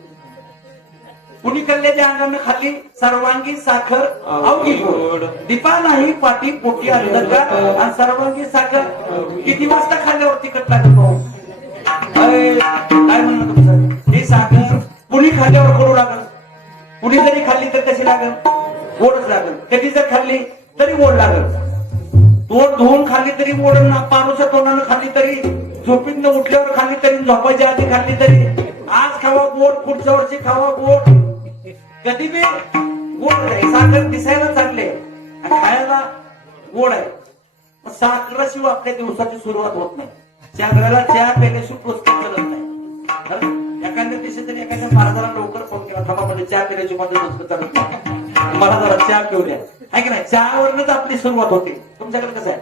कुणीकडल्याच्या अंगानं खाल्ली सर्वांगी साखर अवघी गोड दीपा नाही पाठी पोटी आलं का आणि सर्वांगी साखर किती वाजता खाल्ल्यावर तिखट लागत काय म्हणलं तुमचं ही साखर कुणी खाल्ल्यावर गोड लागल कुणी जरी खाल्ली तर कशी लागल गोडच लागल. कधी जर खाल्ली तरी गोड लागल. तोंड धुवून खाल्ली तरी गोड ना पारूच्या तोंडानं खाल्ली तरी झोपीतनं उठल्यावर खाल्ली तरी झोपायच्या आधी खाल्ली तरी आज खावा गोड पुढच्या वर्षी खावा गोड कधी बी गोड आहे. साखर दिसायला चांगले आणि खायला गोड आहे. साखरेशिवाय आपल्या दिवसाची सुरुवात होत नाही. चांगल्याला चहा प्यायल्याशिवाय पुस्तक करत नाही. एखाद्या दिवशी तरी एखाद्या महाराजाला लवकर फोन केला थांबा म्हणजे चहा पिण्याची माझं चालत नाही मला जरा चहा पिऊ द्या आहे की नाही. चहावरनच आपली सुरुवात होते. तुमच्याकडे कसं आहे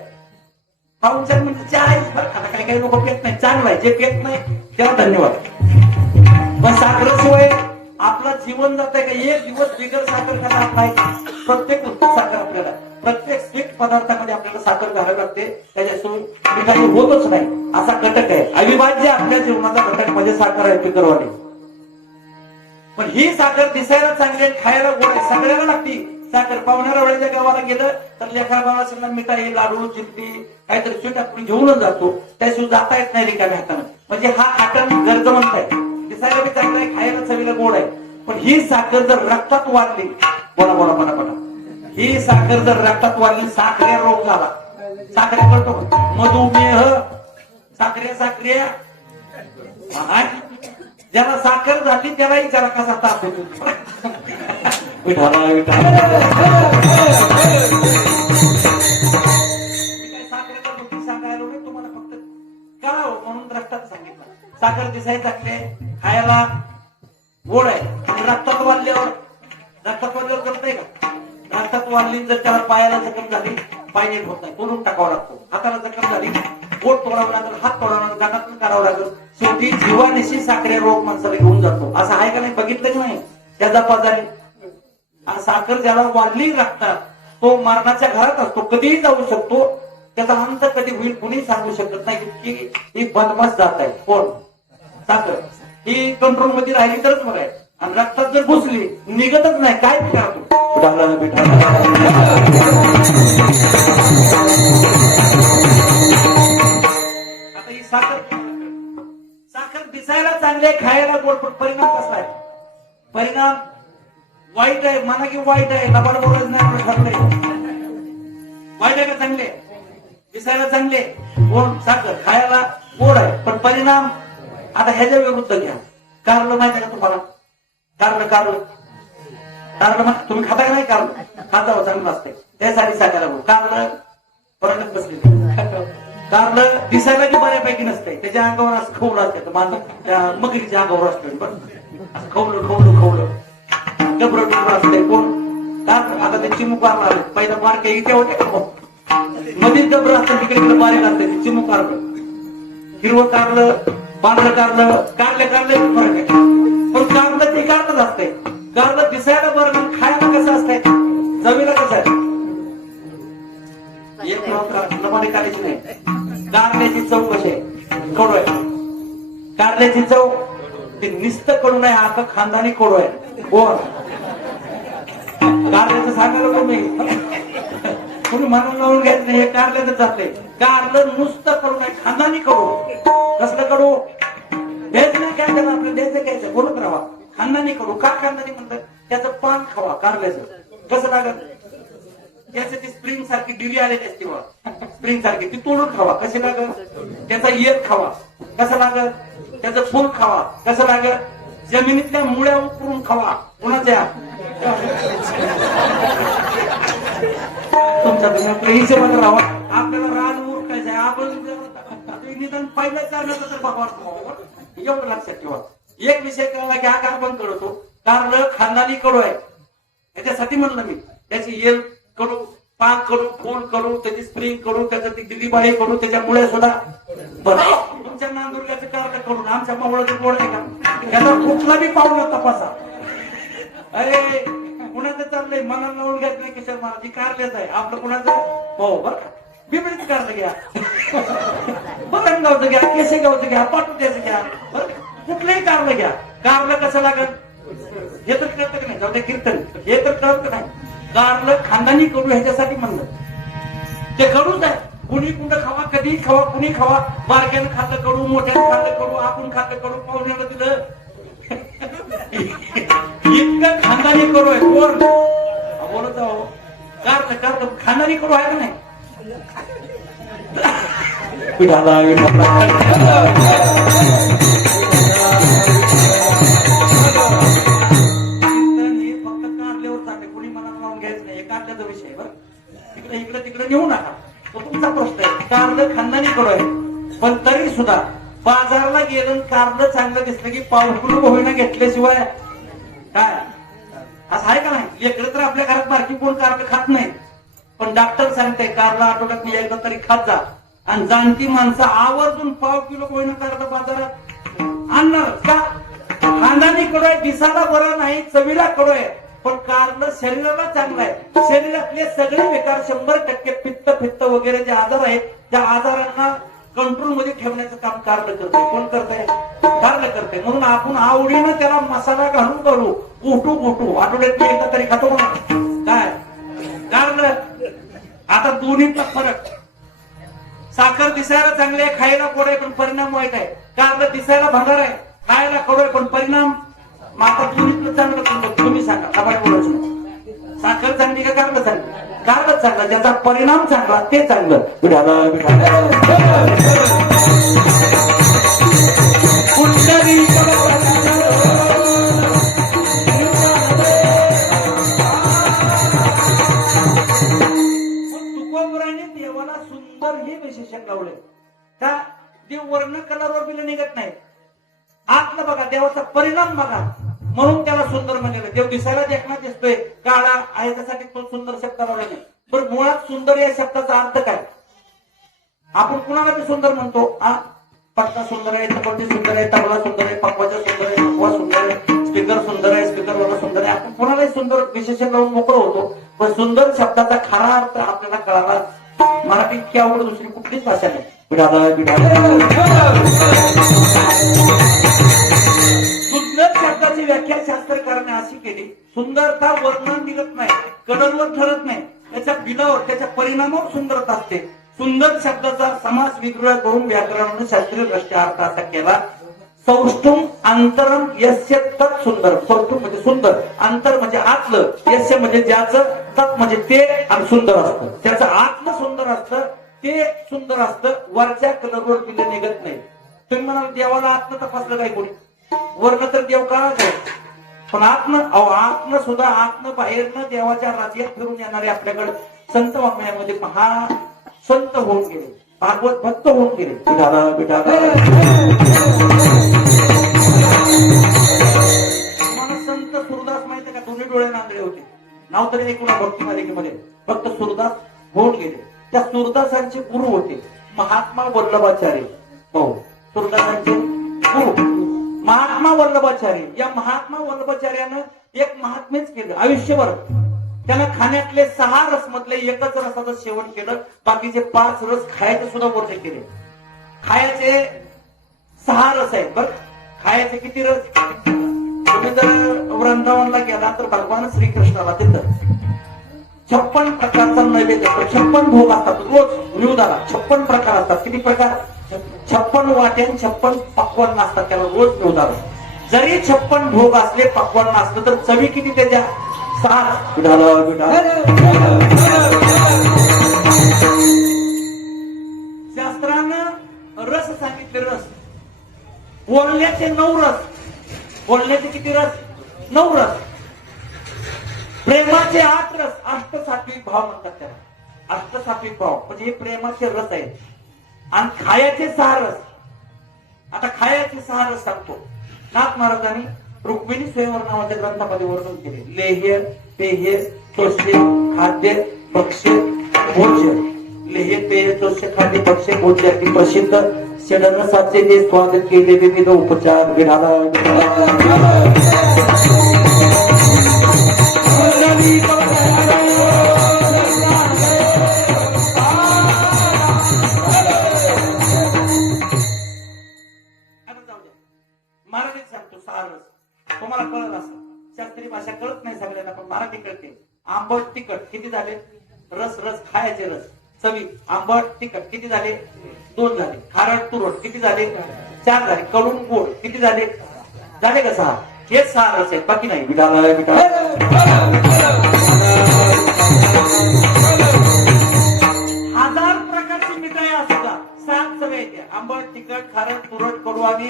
पाहुणचार म्हणजे चहा आहे आता काही काही लोक पेत नाही चांगलं आहे जे पेत नाही तेव्हा धन्यवाद. पण साखरेशिवाय आपलं जीवन जात आहे का एक दिवस बिगर साखर खायला नाही. प्रत्येक साखर आपल्याला प्रत्येक स्वीट पदार्थामध्ये आपल्याला साखर घालावी लागते. त्याच्याशिवाय मिठाई होतच नाही असा घटक आहे. अविभाज्य आपल्या जीवनाचा घटक म्हणजे साखर आहे पिकरवाणी. पण ही साखर दिसायला चांगली आहे खायला गोड आहे. सगळ्याला लागती साखर. पाहुण्याला वेळेच्या गावाला गेलं तर लेखा बाळाला मिठाई लाडू चिंती काहीतरी स्वीट आपण घेऊनच जातो. त्याशिवाय जाता येत नाही रिकाम्या हातानं. म्हणजे हा आटण गरजवंत आहे. दिसायला बी चांगलं आहे खायला चवीला गोड आहे. पण ही साखर जर रक्तात वाढली बोला बोला पटापटा ही साखर जर रक्तात वाढली साखऱ्या रोग झाला. साखऱ्या कळतो मधुमेह साखऱ्या ज्याला साखर झाली त्यालाही त्याला कसा ताप होतो. साखरेचा गोष्टी सांगायला नाही तुम्हाला फक्त कळावं म्हणून रक्तात सांगितलं. साखर दिसायला चांगली आहे खायला गोड आहे आणि रक्तात वाढल्यावर जमतंय का. रक्तात वाढली जर त्याला पायाला जखम झाली पाय नीट होत नाही तोडून टाकावा लागतो. हाताला जखम झाली बोट तोडावं लागेल हात तोडावं लागेल गाण्यातून करावं लागेल. शेवटी जीवानिशी साखरे रोग माणसाला घेऊन जातो. असं आहे का नाही बघितलं की नाही त्याचा पदारी साखर ज्याला वाढली रक्तात तो मरणाच्या घरात असतो. कधीही जाऊ शकतो. त्याचा अंत कधी होईल कुणी सांगू शकत नाही. की ही बदमाश जात आहे कोण साखर ही कंट्रोल मध्ये राहिली तरच बघाय आणि रक्तात जर घुसली निघतच नाही काय करतो. आता ही साखर दिसायला चांगले खायला गोड पण परिणाम कसला आहे. परिणाम वाईट आहे म्हणा की वाईट आहे लबाड बोलच नाही आपलं ठरलंय. वाईट आहे का चांगले दिसायला चांगले गोड साखर खायला गोड आहे पण परिणाम आता ह्याच्या विरुद्ध घ्या. कारलं माहिती आहे का तुम्हाला कारलं तुम्ही खाता का नाही कारलं खाता चांगलं असते त्यासाठी सांगायला बोल. कारलं परत बसले कारलं दिसायला की बऱ्यापैकी नसते. त्याच्या अंगावर असं खवलं असते माझं त्या मगरीच्या अंगावर असते पण असं खवलं डबरं असते कोण कारलं. आता ते चिमूक आले पहिला बारके इथे होते का मध्ये डबरं असतं तिकडे बारीक असते चिमूक कारलं हिरवं कारलं पांढरं कारलं कारले फरक आहे. पण कारलं ते कारलंच असतंय. कारलं दिसायला बरं खायला कसं असतंय चवीला कसं आहे एक नमाने काढायची नाही. कारल्याची चव कशी आहे कडू आहे. कारल्याची चव ते निस्त कडू नाही आता खानदानी कडू आहे. कोण कारल्याचं सांगायला तुम्ही कोणी म्हणून लावून घ्यायचं नाही. हे कारल्याचं जाते. कारलं नुसतं कडू नाही खानदानी कडू. कसलं कडू द्यायचं नाही काय त्याला आपलं द्यायचं घ्यायचं बोलत राहा. खानदानी कडू का खानदानी म्हणतात त्याचं पान खावा कारल्याचं कसं लागत. त्याचं ती स्प्रिंग सारखी डिली आलेली असते स्प्रिंग सारखी ती तोडून खावा कशी लागत. त्याचा येत खावा कसं लागत. त्याचं फुल खावा कसं लागत. जमिनीतल्या मुळ्या उकरून खावा कुणाच्या तुमच्या हिशोबाने राहा. आपल्याला रान उरकायचंय आपण निदान पहिल्या चालण्याचं तर बघा एवढं लक्षात ठेवा. एक विषय कळला की हा कार्बन कळतो कारलं खानदानी कडू आहे याच्यासाठी म्हणलं मी. त्याची येल कडू, पान कडू, फूल कडू, त्याची स्प्रिंग कडू, त्याचं ती दिल्लीबाई कडू, त्याच्या मुळे सुद्धा बरं. तुमच्या नांदुर्ग्याचं कारलं कडून आमच्या मावळाचं गोड आहे का? याचा कुठला बी पावलं तपासा. अरे कुणाचं चाललंय मनाला लावून घ्यायच नाही किशोर महाराज कारल्याच आहे आपलं. कुणाचं हो बरं का बिबडीच कारलं घ्या, बरणगावचं घ्या, केसेगावचं घ्या, पाटुट्याचं घ्या, बरं कुठलंही कारलं घ्या. कारलं कसं लागत हे तर कळत नाही. जाऊ दे कीर्तन हे तर कळत नाही. कारलं खानदानी कडू ह्याच्यासाठी म्हणलं. ते कडूच आहे. कुणी कुंड खावा, कधी खावा, कुणी खावा. बारक्यानं खाल्लं कडू, मोठ्यानं खाल्लं कडू, आपण खाल्लं कडू, पाहुण्यानं दिलं इतकं खानदानी कडू आहे. कोण बोलत आहो कारलं कारलं खानदानी कडू आहे का नाही? विठाला फक्त कारल्यावर चालले. कुणी मनात लावून घ्यायचं नाही. कारल्याचा विषय बरं. तिकडे इकडे तिकडे नेऊ नका. तो तुमचा प्रश्न आहे. कारलं खानदानी कडू आहे पण तरी सुद्धा बाजारला गेलं कारलं चांगलं दिसलं की पावकुल होईना घेतल्याशिवाय काय असं आहे का नाही? इकडे तर आपल्या घरात बारकी कोण कारलं खात नाही पण डॉक्टर सांगते कारला आठवड्यात मी एकदा तरी खात जा. आणि जाणती माणसं आवर्जून पाव किलो होईना कारलं बाजारात आणणार का? खानदानी कडू आहे, दिसायला बरं नाही, चवीला कडू आहे पण कारलं शरीराला चांगलं आहे. शरीरातले सगळे विकार 100% पित्त वगैरे जे आजार आहेत त्या आजारांना कंट्रोल मध्ये ठेवण्याचं काम कारलं करते. कोण करते? कारलं करते. म्हणून आपण आवडीनं त्याला मसाला घालून करू गोटू आठवड्यात एकदा तरी खातो ना काय कारलं. आता दोन्हीचा फरक. साखर दिसायला चांगली आहे, खायला कडू आहे पण परिणाम वाईट आहे. कारलं दिसायला भंगार आहे, खायला कडू आहे पण परिणाम माता दोन्हीतलं चांगलं कोणतं तुम्ही सांगा. आबाई बोलायचं साखर चांगली का कारलं चांगलं? कारलं चांगलं. ज्याचा परिणाम चांगला ते चांगलं. तुकोबराने देवाला सुंदर हे विशेषण लावले का? देव वर्ण कलरवर बिल निघत नाही. आतलं बघा, देवाचा परिणाम बघा म्हणून त्याला सुंदर म्हणलेलं. देव दिसायला देखना दिसतोय काळा आहे त्यासाठी तो सुंदर शब्द लावला नाही. पण मुळात सुंदर या शब्दाचा अर्थ काय? आपण कुणाला बी सुंदर म्हणतो. पट्टा सुंदर आहे, चपटी सुंदर आहे, तबला सुंदर आहे, पकवाचा सुंदर आहे, पकवा सुंदर आहे, स्पीकर सुंदर आहे, स्पीकरवाला सुंदर आहे. आपण कुणालाही सुंदर विशेषण लावून मोकळं होतो. पण सुंदर शब्दाचा खरा अर्थ आपल्याला कळाला मराठी इतकी आवड दुसरी कुठलीच भाषा नाही. सुंदर शब्दाची व्याख्या शास्त्रकाराने अशी केली. सुंदरता वर्णन निघत नाही, कलरवर ठरत नाही, त्याच्या बिलावर त्याच्या परिणामावर सुंदरता असते. सुंदर शब्दाचा समास विग्रह करून व्याकरणाने शास्त्रीय दृष्ट्या अर्थ असा केला. सौष्ठुम अंतरम यस्य तत् सुंदर. सौष्ठुम म्हणजे सुंदर, अंतर म्हणजे आतलं, यस्य म्हणजे ज्याचं, तत् म्हणजे ते, आणि सुंदर असतं. त्याचं आतलं सुंदर असतं, ते सुंदर असतं. वरच्या कलरवर बिल निघत नाही. तुम्ही म्हणाल देवाला आतनं तपासलं काय कोणी? वर्ण तर देव काळाच आहे पण आतनं सुद्धा आतनं बाहेरनं देवाच्या राज्यात फिरून येणारे आपल्याकडे संत वाङ्मयामध्ये महा संत होऊन गेले, भागवत भक्त होऊन गेले. तुम्हाला संत सुरदास माहिती का? दोन्ही डोळे नांदळे होते. नाव तरी ऐकून भक्ती मालिकेमध्ये फक्त सुरदास होऊन गेले. त्या सुरदासांचे गुरु होते महात्मा वल्लभाचार्य. हो, सुरदासांचे गुरु महात्मा वल्लभाचार्य. या महात्मा वल्लभाचार्यानं एक महात्मेच केलं आयुष्यभर. त्यानं खाण्यातले 6 रस मधले एकच रसाचं सेवन केलं. बाकीचे 5 रस खायचे सुद्धा वर्णन केले. खायचे 6 रस आहेत बरं. खायचे किती रस? तुम्ही जर वृंदावनला गेला तर भगवान श्रीकृष्णाला तिथं 56 प्रकारचा नैवेद्य, 56 भोग असतात रोज निवेदाला. 56 प्रकार असतात. किती प्रकार? 56 वाट्यान 56 पक्वान्न असतात त्याला रोज निवेदाला. जरी 56 भोग असले, पक्वान्न असलं तर चवी किती त्याच्या? 7. शास्त्रानं रस सांगितले. रस बोलण्याचे 9 रस. बोलण्याचे किती रस? 9 रस. प्रेमाचे 8 रस. अष्टसात्विक भाव म्हणतात त्याला. अष्टसात्विक भाव म्हणजे हे प्रेमाचे रस आहेत. आणि खायाचे 6 रस. आता खायाचे 6 रस सांगतो. नाथ महाराजांनी रुक्मिणी स्वयंवर नावाच्या ग्रंथामध्ये वर्णन केले. लेह्य, पेह्य, चोष्य, खाद्य, भक्ष्य, भोज्य. लेह्य, पेय, चोष्य, खाद्य, भक्ष्य, भोज्य अति प्रसिद्ध षडरसाचे जे स्वाद केले विविध उपचार विधाला मराठीत सांगतो. 6 रस तुम्हाला कळत असं. शास्त्रीय भाषा कळत नाही सगळ्यांना, पण मराठी कळते. आंबट तिखट किती झाले? रस रस खायचे रस. चवी आंबट तिखट किती झाले? 2 झाले. खारट तुरट किती झाले? 4 झाले. कडून गोड किती झाले? झाले का 6? हे 6 रस आहेत, बाकी नाही. विठाला विठाला 1000 प्रकारची मिठाई असू द्या, 7 चव येते. आंबट तिखट खारट तुरट कडू आणि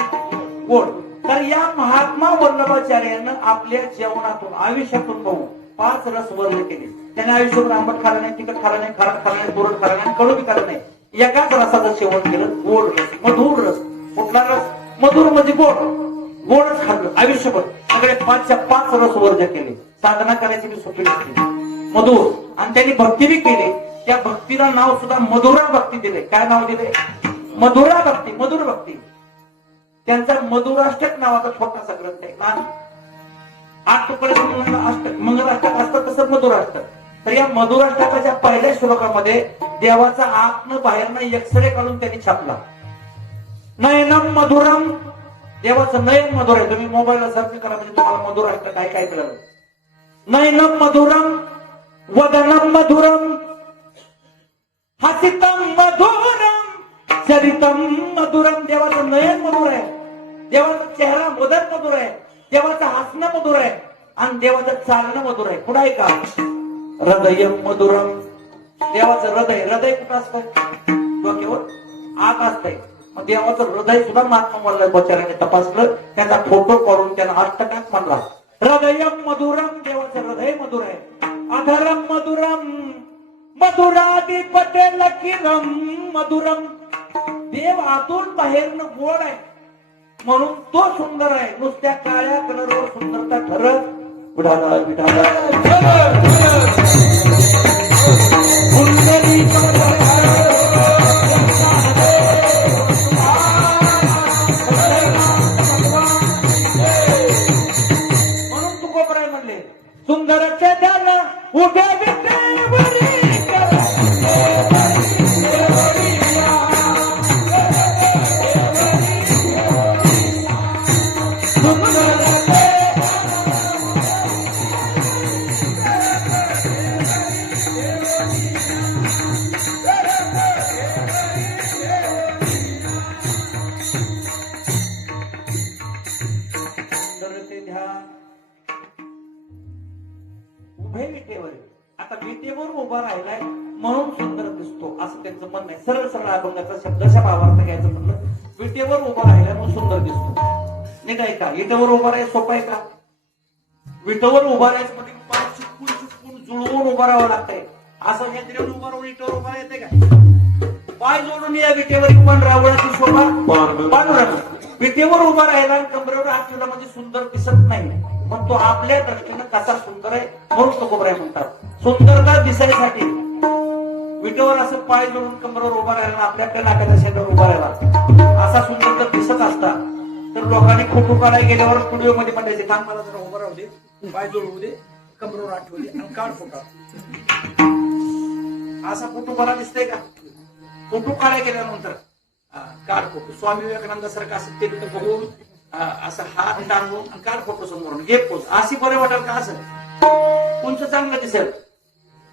गोड. तर या महात्मा वल्लभाचार्यांना आपल्या जेवणातून आयुष्यातून पाहून 5 रस वर्ग केले. त्याने आयुष्यभर आंबट खाल्लं नाही, तिखट खाल्लं नाही, खारट खाल्लं नाही, तुरट खाल्लं नाही, कडू बी खाल्लं नाही. एकाच रसाचं सेवन केलं. गोड रस, मधुर रस. कुठला रस? मधुर म्हणजे गोड. गोडच खाल्लं आयुष्यभर. सगळे 5च्या 5 रस वर्ग केले. साधना करायची बी सोपी नसते. मधुर. आणि त्यांनी भक्ती बी केली. त्या भक्तीला नाव सुद्धा मधुरा भक्ती दिले. काय नाव दिले? मधुरा भक्ती, मधुर भक्ती. त्यांचा मधुराष्टक नावाचा छोटासा ग्रंथ आहे. 8 तुकडे अष्टक मंगलाष्टक असतं, तसं मधुराष्टक. तर या मधुराष्टकाच्या पहिल्या श्लोकामध्ये देवाचा आतनं बाहेरनं एक्सरे काढून त्यांनी छापला. नयनम मधुरम. देवाचं नयन मधुर आहे. तुम्ही मोबाईलला सर्च करा म्हणजे तुम्हाला मधुराष्टक काय काय कळलं. नयनम मधुरम, वदनम मधुरम, हसितम मधुरम, चरितम मधुरम. देवाचं नयन मधुर आहे. देवाचा चेहरा मदन मधुर आहे. देवाचं हसणं मधुर आहे. आणि देवाचं चालणं मधुर आहे. कुठं आहे का? हृदय मधुरम. देवाचं हृदय, हृदय कुठं असतं? डोक्यावर आत असतंय. मग देवाचं हृदय सुद्धा महात्मा वल्लभाचार्यांनी तपासलं. त्याचा फोटो काढून त्यांना अष्टकात म्हणला. हृदय मधुरम. देवाचं हृदय मधुर आहे. अधरम मधुरम, मधुरादी पटेल किरम मधुरम. देव आतून बाहेरनं गोड आहे म्हणून तो सुंदर आहे. नुसत्या काळ्या कलरवर सुंदरता ठरत. विठाला विठाला म्हणून तुकोबराय म्हणले सुंदरचे ध्यान उभ्या विटेवरी. आता विटेवर उभा राहिलाय म्हणून सुंदर दिसतो असं त्यांचं म्हणणं आहे. सरळ सरळ अभंगाचा शब्दशः भावार्थ घ्यायचं म्हणलं. विटेवर उभा राहिलाय म्हणून सुंदर दिसतो. नाही काय का? विटेवर उभा राहायचं सोपं आहे का? विटेवर उभा राहायचं म्हणजे पाय चिपकून चिपकून जुळवून उभा राहावं लागतंय. असं हे उभा राहून विटेवर उभा येते का? पाय जोडून या विटेवर पण रावणाची शोभा पांडुरंग. विटेवर उभा राहिला आणि कमरेवर हात ठेवला म्हणजे सुंदर दिसत नाही. पण तो आपल्या दृष्टीनं कसा सुंदर आहे म्हणून तुकोबराय म्हणतात. सुंदरता दिसायसाठी विटेवर असं पाय जोडून कमरेवर उभा राहिला, आपल्याकडे नाकाच्या शेतावर उभा राहिला असा सुंदर जर दिसत असता तर लोकांनी फोटो काढायला गेल्यावर स्टुडिओ मध्ये म्हणायचे काम मला जरा उभं राहू दे, पाय जोडू दे, कमरेवर हात ठेवू दे आणि काढ फोटो. असा फोटो मला दिसतंय का? फोटो काढायला गेल्यानंतर काढ फोटो. स्वामी विवेकानंद सारखं असं ते बघून असं हात टांगून काढ फोटो समोरून घे पोच. अशी बरं वाटेल का? असं कोणचं चांगलं दिसेल?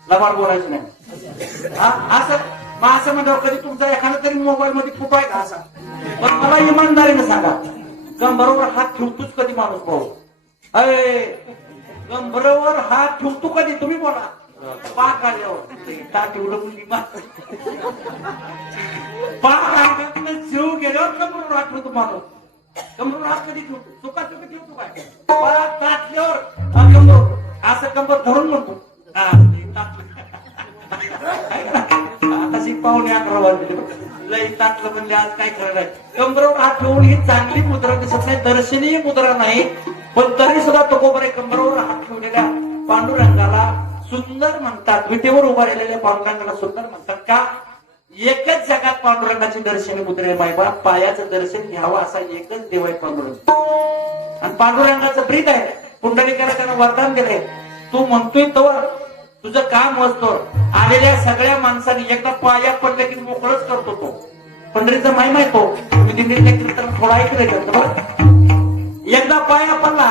लबाड बोलायचं नाही. असं मग असं म्हणल्यावर कधी तुमचा एखादा तरी मोबाईल मध्ये फोटो आहे का असा? पण मला इमानदारीने सांगा, गंभरावर हात ठेवतोच कधी माणूस भाऊ? अरे गंभरावर हात ठेवतो कधी? तुम्ही बोला. पाक आल्यावर टाक एवढं मुलगी पाक अंगातनं जीव गेल्यावर गंभरावर हात ठेवतो माणूस. गंभरावर हात कधी ठेवतो? चुका चुका ठेवतो काय? पाक टाकल्यावर गंभर असं गंभर धरून म्हणतो पाहुणे 11 वाजले. लई ताटलं म्हणजे आज काय करणार आहे. कमरावर हात ठेवून ही चांगली मुद्रा दिसत नाही, दर्शनीय मुद्रा नाही, पण तरी सुद्धा तुकोबरे कमरावर हात ठेवलेल्या पांडुरंगाला सुंदर म्हणतात. विटेवर उभा राहिलेल्या पांडुरंगाला सुंदर म्हणतात का? एकच जगात पांडुरंगाची दर्शनी मुद्रे मायबा, पायाचं दर्शन घ्यावं असा एकच देव आहे पांडुरंग. आणि पांडुरंगाचं प्रीत आहे. पुंडलिकाला त्यानं वरदान दिलंय, तू म्हणतोय तर तुझं काम असतो. आलेल्या सगळ्या माणसांनी एकदा पाया पडलं की मोकळच करतो तो. पंढरीचा महिमा आहे तो. तुम्ही दिंडीच्या कीर्तन थोडा ऐकलं बरं. एकदा पाया पडला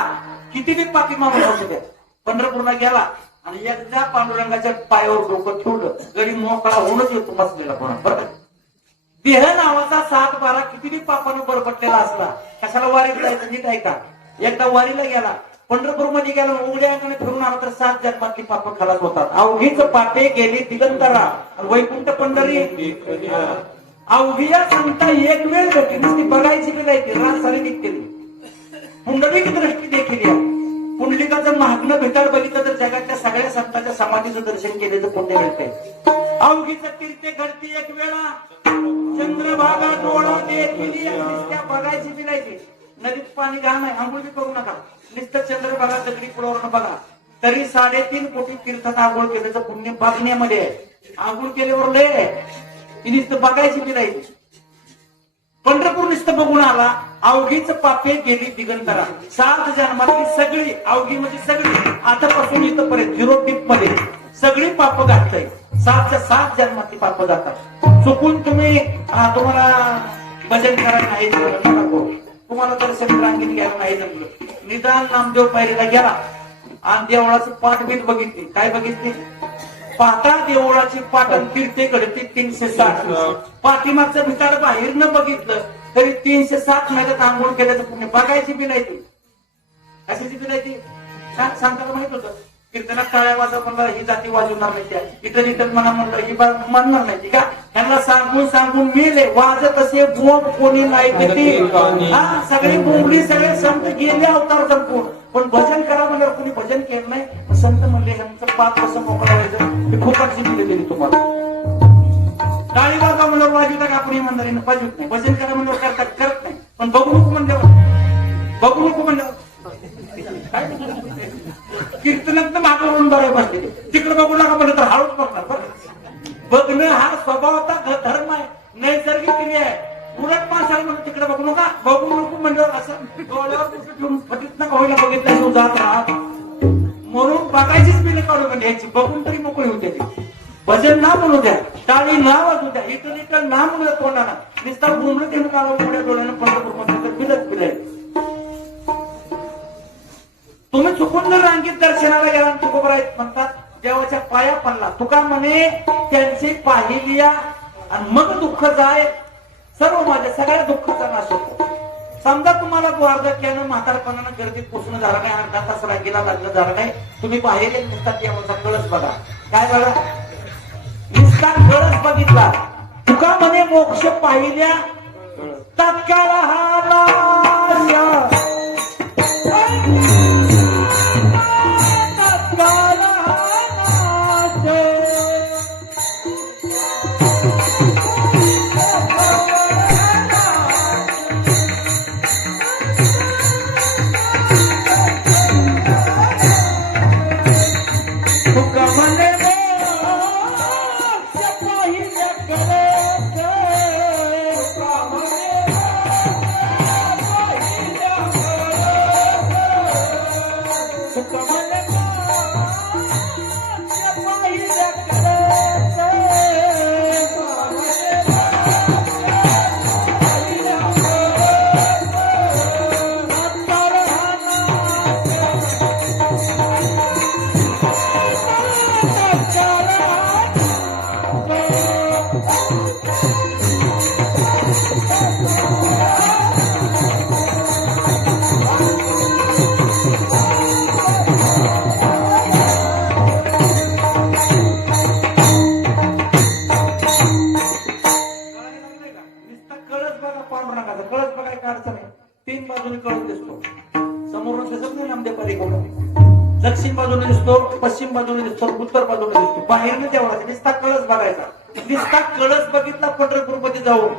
किती बी पाठी माणूस असू द्या, पंढरपूरला गेला आणि एकदा पांडुरंगाच्या पायावर डोकं ठेवलं गडी मोकळा होऊनच येतो मसलेला कोणा. बरं, देह नावाचा 7-12 किती बी पापानं बरपटलेला असला, कशाला वारीत जायचं नीट आहे का? एकदा वारीला गेला, पंढरपूर मध्ये गेला, उघड्या अंगाने फिरून आला तर 7 जन्मातली पाप खलास होतात. अवघीच पापे गेली दिगंतरा वैकुंठ पंढरी. अवघिया संता एक वेळ भेटली नुसती बघायची बी नाही, रात झाली निघतेली. पुंडलिक दृष्टी देखील या पुंडलिकाचं महात्म्य भेटायला बघितलं तर जगातल्या सगळ्या संतांच्या समाधीचं दर्शन केल्याचं पुण्य मिळतंय. अवघीचं कीर्ती घडती एक वेळा, चंद्रभागा डोळा देखील त्या बघायची बी नाही. नदीत पाणी घाण आहे, आंघोळ बी करू नका, नुसतं चंद्रभागा दगडी पुढावर बघा. तरी 3.5 कोटी तीर्थात आंघोळ केल्याचं पुण्य बघण्यामध्ये आहे. आंघोळ केल्यावर लय ती नुसतं बघायची बी नाही. पंढरपूर नुसतं बघून आला, अवघीच पापे गेली दिगंतरा. 7 जन्मातली सगळी, अवघी म्हणजे सगळी, आतापासून इथपर्यंत 0 टिप मध्ये सगळी पाप घातलंय. 7च्या 7 जन्मातली पाप जातात. चुकून तुम्हाला भजन करायला नाही जमलं, तुम्हाला दर्शन रांगेत घ्यायला नाही जमलं, निदान नामदेव पायरीला गेला आणि देवळाची पाठबीट बघितली. काय बघितली? पाहता देवळाची पाटण फिरते घडते 360. पाठीमागचं भिताड बाहेर न बघितलं तरी 360 महिन्यात आंघोळ केल्याचं पुण्य बघायची बी नाही ती. कशाची बी नाही ती सांगताना माहित होतं. कीर्तनात टाळ्या वाजव म्हणलं ही जाती वाजवणार नाही, त्या इथं इथं म्हणा म्हणलं ही म्हणणार नाही का? त्यांना सांगून सांगून मेले वाजत असे बोंब कोणी नाही किती. हा सगळी बोंबली, सगळे संत गेले अवतार संपून, पण भजन करा म्हणल्यावर कोणी भजन केलं नाही. संत म्हणले ह्यांचं पाप कसं मोकळा व्हायचं हे खूपच शिकले गेली तुम्हाला. टाळी वाजवा म्हणल्यावर वाजवता का? आपण इमानदारीनं वाजवत नाही. भजन करा म्हणल्यावर करतात, करत नाही. पण बघू नको म्हणल्यावर, बघू नको म्हणल्यावर काय कीर्तनात मागवून बरे बसले. तिकडे बघू नका म्हणलं तर हळूच बघणार. बघणं हा स्वभावाचा धर्म आहे, नैसर्गिक क्रिया आहे. उलट माणसाला म्हणून तिकडे बघू नका, बघू नको म्हणल्यावर असं डोळ्यावर ठेवून फटीत नका होईला बघितलं जात राहत म्हणून बघायचीच बिल काढून म्हणजे याची बघून तरी मोकळी होते. भजन ना म्हणू द्या, टाळी ना वाजू द्या, इथं इथं ना म्हणू द्या तोंडाला, नुसता घुमलं ते काढून मोठ्या डोळ्यानं पंढरपूर मध्ये तर बिलच बिल आहे. तुम्ही चुकून जर रांगेत दर्शनाला गेला तुकोबर आहेत म्हणतात देवाच्या पाया पडला, तुका म्हणे त्यांची पाहिली आणि मग दुःख जाय सर्व माझ्या सगळ्या दुःखाचा नाश होतो. समजा तुम्हाला वार्धक्यानं म्हातारपणानं गर्दीत पोचणं झालं नाही, अर्धा तास रांगेला लागलं झालं नाही, तुम्ही बाहेर नुसता देवाचा कळस बघा. काय बघा? नुसता कळस बघितला. तुका म्हणे मोक्ष पाहिल्या तत्काळ हा नाश. दक्षिण बाजूने दिसतो, पश्चिम बाजूने दिसतो, उत्तर बाजूने दिसतो. बाहेरनं तेवढा दिसता कळस बघायचा. नुसता कळस बघितला पंढरपूर मध्ये जाऊन.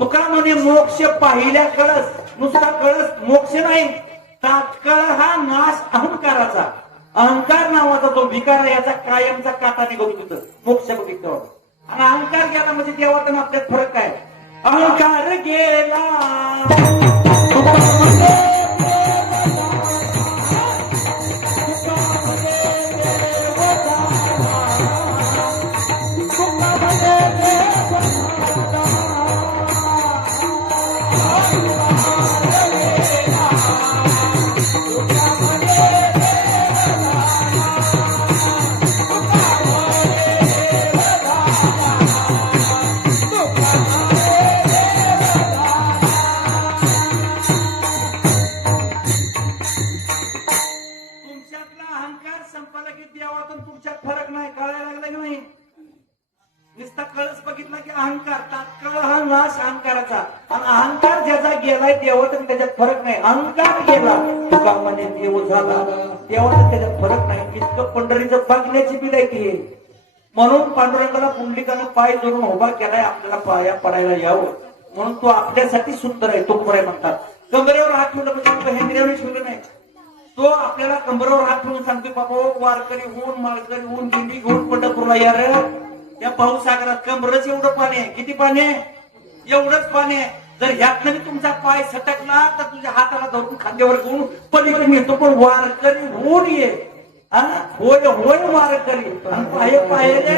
तुका म्हणे मोक्ष पाहिल्या कळस, नुसता कळस मोक्ष नाही, तात्काळ हा नाश अहंकाराचा. अहंकार नावाचा जो विकार आहे याचा कायमचा काटा निघतो तिथं मोक्ष बघितल्यावर. आणि अहंकार गेला म्हणजे देवात आणि आपल्यात फरक काय? अहंकार गेला नुसता कळस बघितला की अहंकार, तात्काळ हा नाश अहंकाराचा. आणि अहंकार ज्याचा गेलाय देवात त्याच्यात फरक नाही. अहंकार गेला तुका म्हणे देव झाला, देवात त्याच्यात फरक नाही. इतकं पंढरीचं बघण्याची बी लायकी आहे. म्हणून पांडुरंगाला पुंडलिकानं पाय जोडून उभा केलाय, आपल्याला पाया पडायला यावं म्हणून. तो आपल्यासाठी सुंदर आहे. तो खरं म्हणतात कमरेवर हात ठेवलं म्हणजे हेंद्र्यावर ठेवलं नाही. तो आपल्याला कंबरेवर हात ठेवून सांगतोय बाबा वारकरी होऊन माळकरी होऊन दिंडी घेऊन पंढरपूरला या रे. या पाऊस सागरात कंबरच एवढं पाणी आहे. किती पाणी आहे? एवढंच पाणी आहे. जर ह्यातनं तुमचा पाय सटकला तर तुझ्या हाताला धरून खांद्यावर घेऊन पलीकडे नेतो. पण वारकरी होऊन ये. होय होय वारकरी पाय पाहिले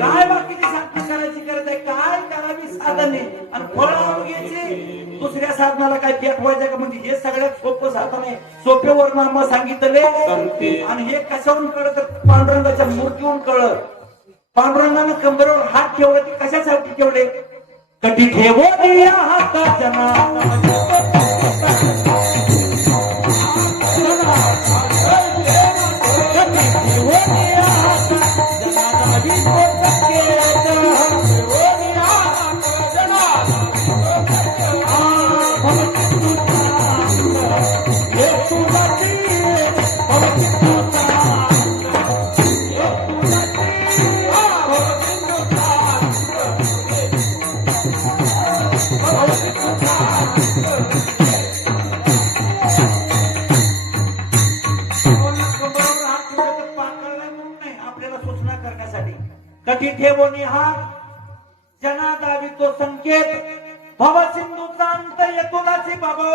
काय बाकीची साधना करायची गरज आहे? काय करावी साधने आणि फळ घ्यायची. दुसऱ्या साधनाला काय पेट व्हायचं का? म्हणजे हे सगळ्यात सोपं साधन आहे. सोपेवर नाम सांगितले. आणि हे कशावरून कळत? पांडुरंगाच्या मूर्तीवरून कळत. पांडुरंगानं कंबरेवर हात ठेवले की कशासाठी ठेवले? कधी ठेवो हाताच्या कठी ठेवणी हात जना दावी तो संकेत भव सिंधूचा अंत येतोलाची. बाबा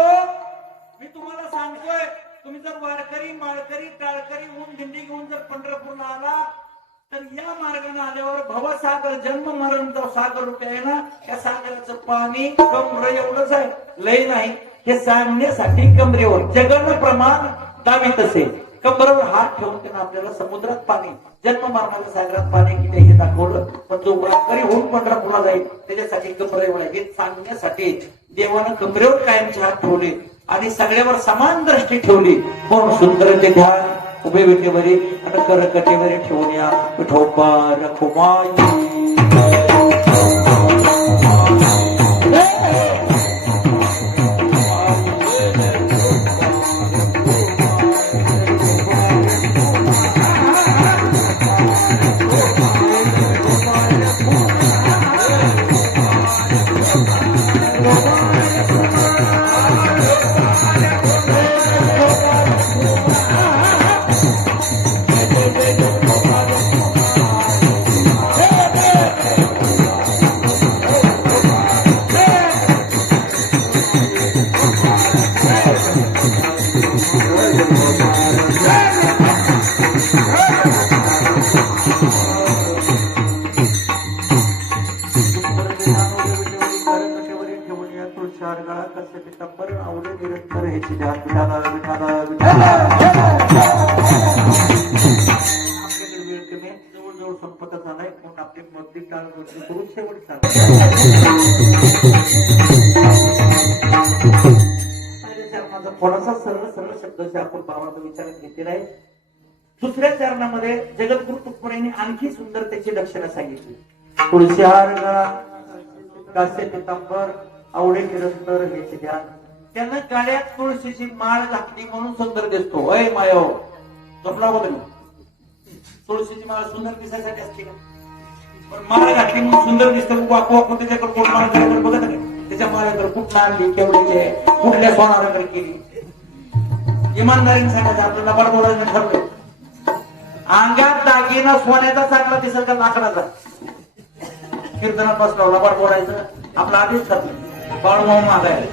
मी तुम्हाला सांगतोय, तुम्ही जर वारकरी माळकरी टाळकरी होऊन दिंडी घेऊन जर पंढरपूरला आला तर या मार्गाने आल्यावर भवसागर जन्म मरणचा सागर रुपये आहे ना, या सागराचं पाणी कमर एवढंच आहे, लय नाही. हे सांगण्यासाठी कमरेवर जगन प्रमाण दावीत असेल. कंबरेवर हात ठेवून त्यांना आपल्याला समुद्रात पाणी जन्म मरणाच्या सागरात पाणी किती हे दाखवलं. पण जो वारकरी होऊन पंढरपूरला जाईल त्याच्यासाठी कमरेवर हे सांगण्यासाठी देवानं कमरेवर कायमचे हात ठेवले आणि सगळ्यावर समान दृष्टी ठेवली. म्हणून सुंदर ते ध्यान उभे विटेवरी आणि करकटेवरी ठेवून या विठोबा रखुमाई. जवळजवळ संपत झालाय म्हणून आपली मगदी काळ करून शेवट माझा थोडासा सरळ सरळ शब्द आपण भावाचा विचारात घेतलेला आहे. दुसऱ्या चरणामध्ये जगद्गुरु तुकोबांनी आणखी सुंदर त्याची लक्षणं सांगितली. तुळशी हार गळा कास्य पितांबर आवडे निरंतर हे ध्यान. त्यानं गळ्यात तुळशीची माळ घातली म्हणून सुंदर दिसतो. अय मायो झोपला बदल तुळशीची माळ सुंदर दिसायसाठी असते का? माळ घातली म्हणून सुंदर दिसतं, वाकू वाकू त्याच्याकडे कोण माळ घातली बघत नाही, त्याच्या माळ्याकडे कुठं आणली, केवढ्याची, कुठल्या सोनाराकडे केली. इमानदारीने सांगायचं आपल्याला बड बोलायचं ठरलं. अंगात दागिना सोन्याचा चांगला दिसत का लाकडाचा? कीर्तनात बसला लबाड बोलायचं, आपलं आधीच ठरलं बाळूमाऊ मागायला,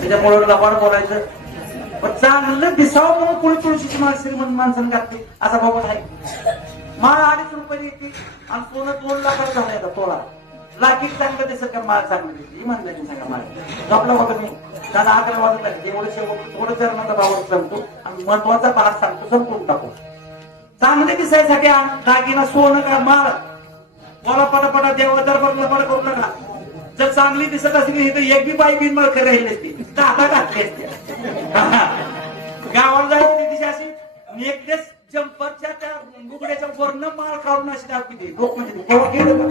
त्याच्यामुळे लबाड बोलायचं. पण चांगलं दिसावं म्हणून कोणी तुळशीची माळ श्रीमंत माणसाने घातली असा बाबा आहे. माळ 2.5 रुपये येते आणि सोनं 2 लाखाला झालाय तोळा. लाकीट चांगलं दिसत का माळ चांगली दिसते? इमानदारीने सांगा. माळ आपला बघा मी त्याला 11 वाजत लागेल एवढं शेवट थोडं चरणाचा भाव सांगतो आणि महत्वाचा भाग सांगतो, संपून टाकू. चांगले दिसायसाठी दागिना सोनं का माळ मला पटापटा देवा दरबारला पड करू नका. जर चांगली दिसत असली तर एक बी बाई बिन मळकर राहिली असती, दादा घातली असते. गावाला जायची तिची अशी नेकलेस जम्परच्या त्या बुगड्याच्या वर्ण माळ काढून अशी दाखवते. लोक म्हणजे केव्हा गेलं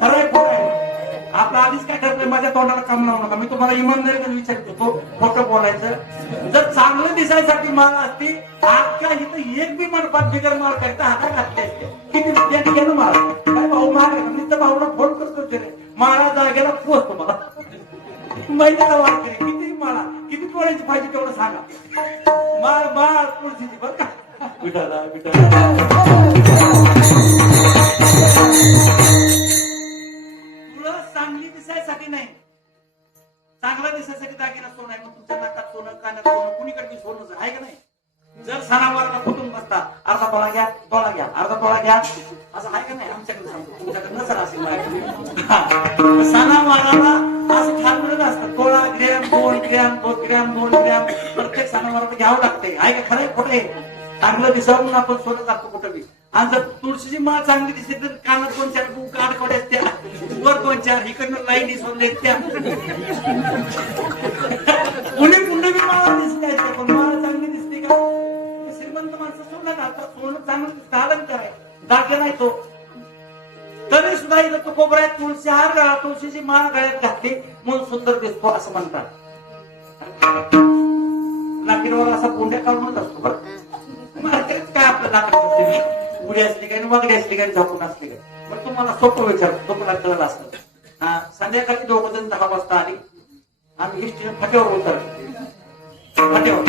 खरंय खोट आहे. आपलं आधीच काय ठरलंय, माझ्या तोंडाला काम लावू नका. मी तुम्हाला इमानदारीने विचारतो, तो खोटं बोलायचं. जर चांगलं दिसायसाठी माळ असती आजच्या इथं एक बी मंडपात बिगर माळ करता हातात घातली असते. किती त्या ठिकाणी माळ काय भाऊ माळ मी तर भाऊला फोन करतो रे, माळा जागेला पोचतो मला महिन्याला वाट करी किती माळा किती तोळ्याची पाहिजे तेवढं सांगा. माळ माळ तुळशीची बरं का. विठाला चांगली दिसायसाठी नाही, चांगला दिसायसाठी दागिना सोनं आहे. मग तुमच्या नाकात सोनं, कानात सोनं, कुणीकडे सोनं आहे का नाही? जर सणावाराला फुटून बसता अर्धा तोळा घ्या, तोळा घ्या, अर्धा तोळा घ्या, असं आहे का नाही? आमच्याकडे सांगतो, तुमच्याकडे नसर असेल. सणावाराला असं ठरवलेलं असतं, तोळा, ग्रॅम, 2 ग्रॅम, 2 ग्रॅम, 2 ग्रॅम प्रत्येक सणावाराला घ्यावं लागते. आहे का? खरंय खोटं आहे? चांगलं दिसावं म्हणून आपण सोनं जातो कुठं बी. आणि जर तुळशीची माळ चांगली दिसते तर कानात 2-4 कानकोड्या त्या, वर 2-4 इकडनं लाईनी सोडले त्या, पुणे पुणे बी माळा दिसते. पण माळ चांगली दिसते का? श्रीमंत माणसं सोनं घालतात, सोनं चांगलं दिसतं, आलं काय दागे नाही तो. तरी सुद्धा इथं तो कोपऱ्यात तुळशी हार गळा, तुळशीची माळ गळ्यात घातली म्हणून सुंदर दिसतो असं म्हणतात. लाकीडवर असा बोंड्या काढूनच असतो बरं. काय आपलं लाकड उडी असली काय, वागडी असली काय, झाकून असली काय. पण तुम्हाला सोपं विचारतो, तुम्हाला कळलं असतं. संध्याकाळी 2 जण 10 वाजता आली आम्ही हिस्ट्री फाट्यावर उतरलो. फाट्यावर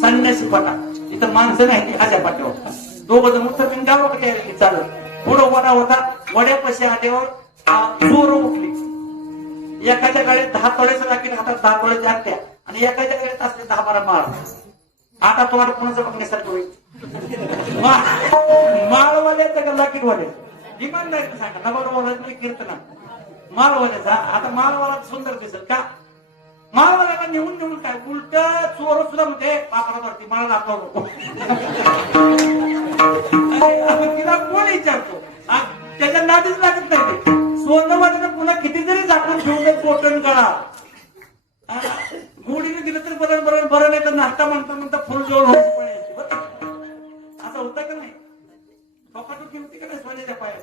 संन्यासी फाटा, इथं माणसं नाही अशा फाट्यावर 2 जण उतरले गावाकडे चालत. पुढं वडा होता, वड्यापाशी आल्यावर जोर उठली. एखाद्या गाड्यात 10 तोळ्याचं लाकीड हातात, 10 तोळ्याच्या आत्या, आणि एखाद्या गाड्यात असले 10-12 माळ. आता तुम्हाला कोणाचं बघण्यासारखं होईल? माळवाल्याचा का लाकीडवाल्याचा? इमानदारीने सांगा. नबाड बोलायचं कीर्तना माळवाल्याचा. आता माळवाला सुंदर दिसत का? माळवाल्याला नेऊन नेऊन काय उलट चोर सुद्धा म्हणजे पापडावरती माळ दाखवा नको. तिला कोण विचारतो? त्याच्या नादीच लागत नाही ते. सोनं पुन्हा किती जरी झाकून ठेवलं कोटण कळा, गोडीने दिलं तर बरं बरं बरं, नाही तर नाश्ता म्हणता म्हणता फुल जोड व्हायची पण यायची बरं. असं होतं का नाही? कपाटू किमती का नाही सोन्याच्या पायात?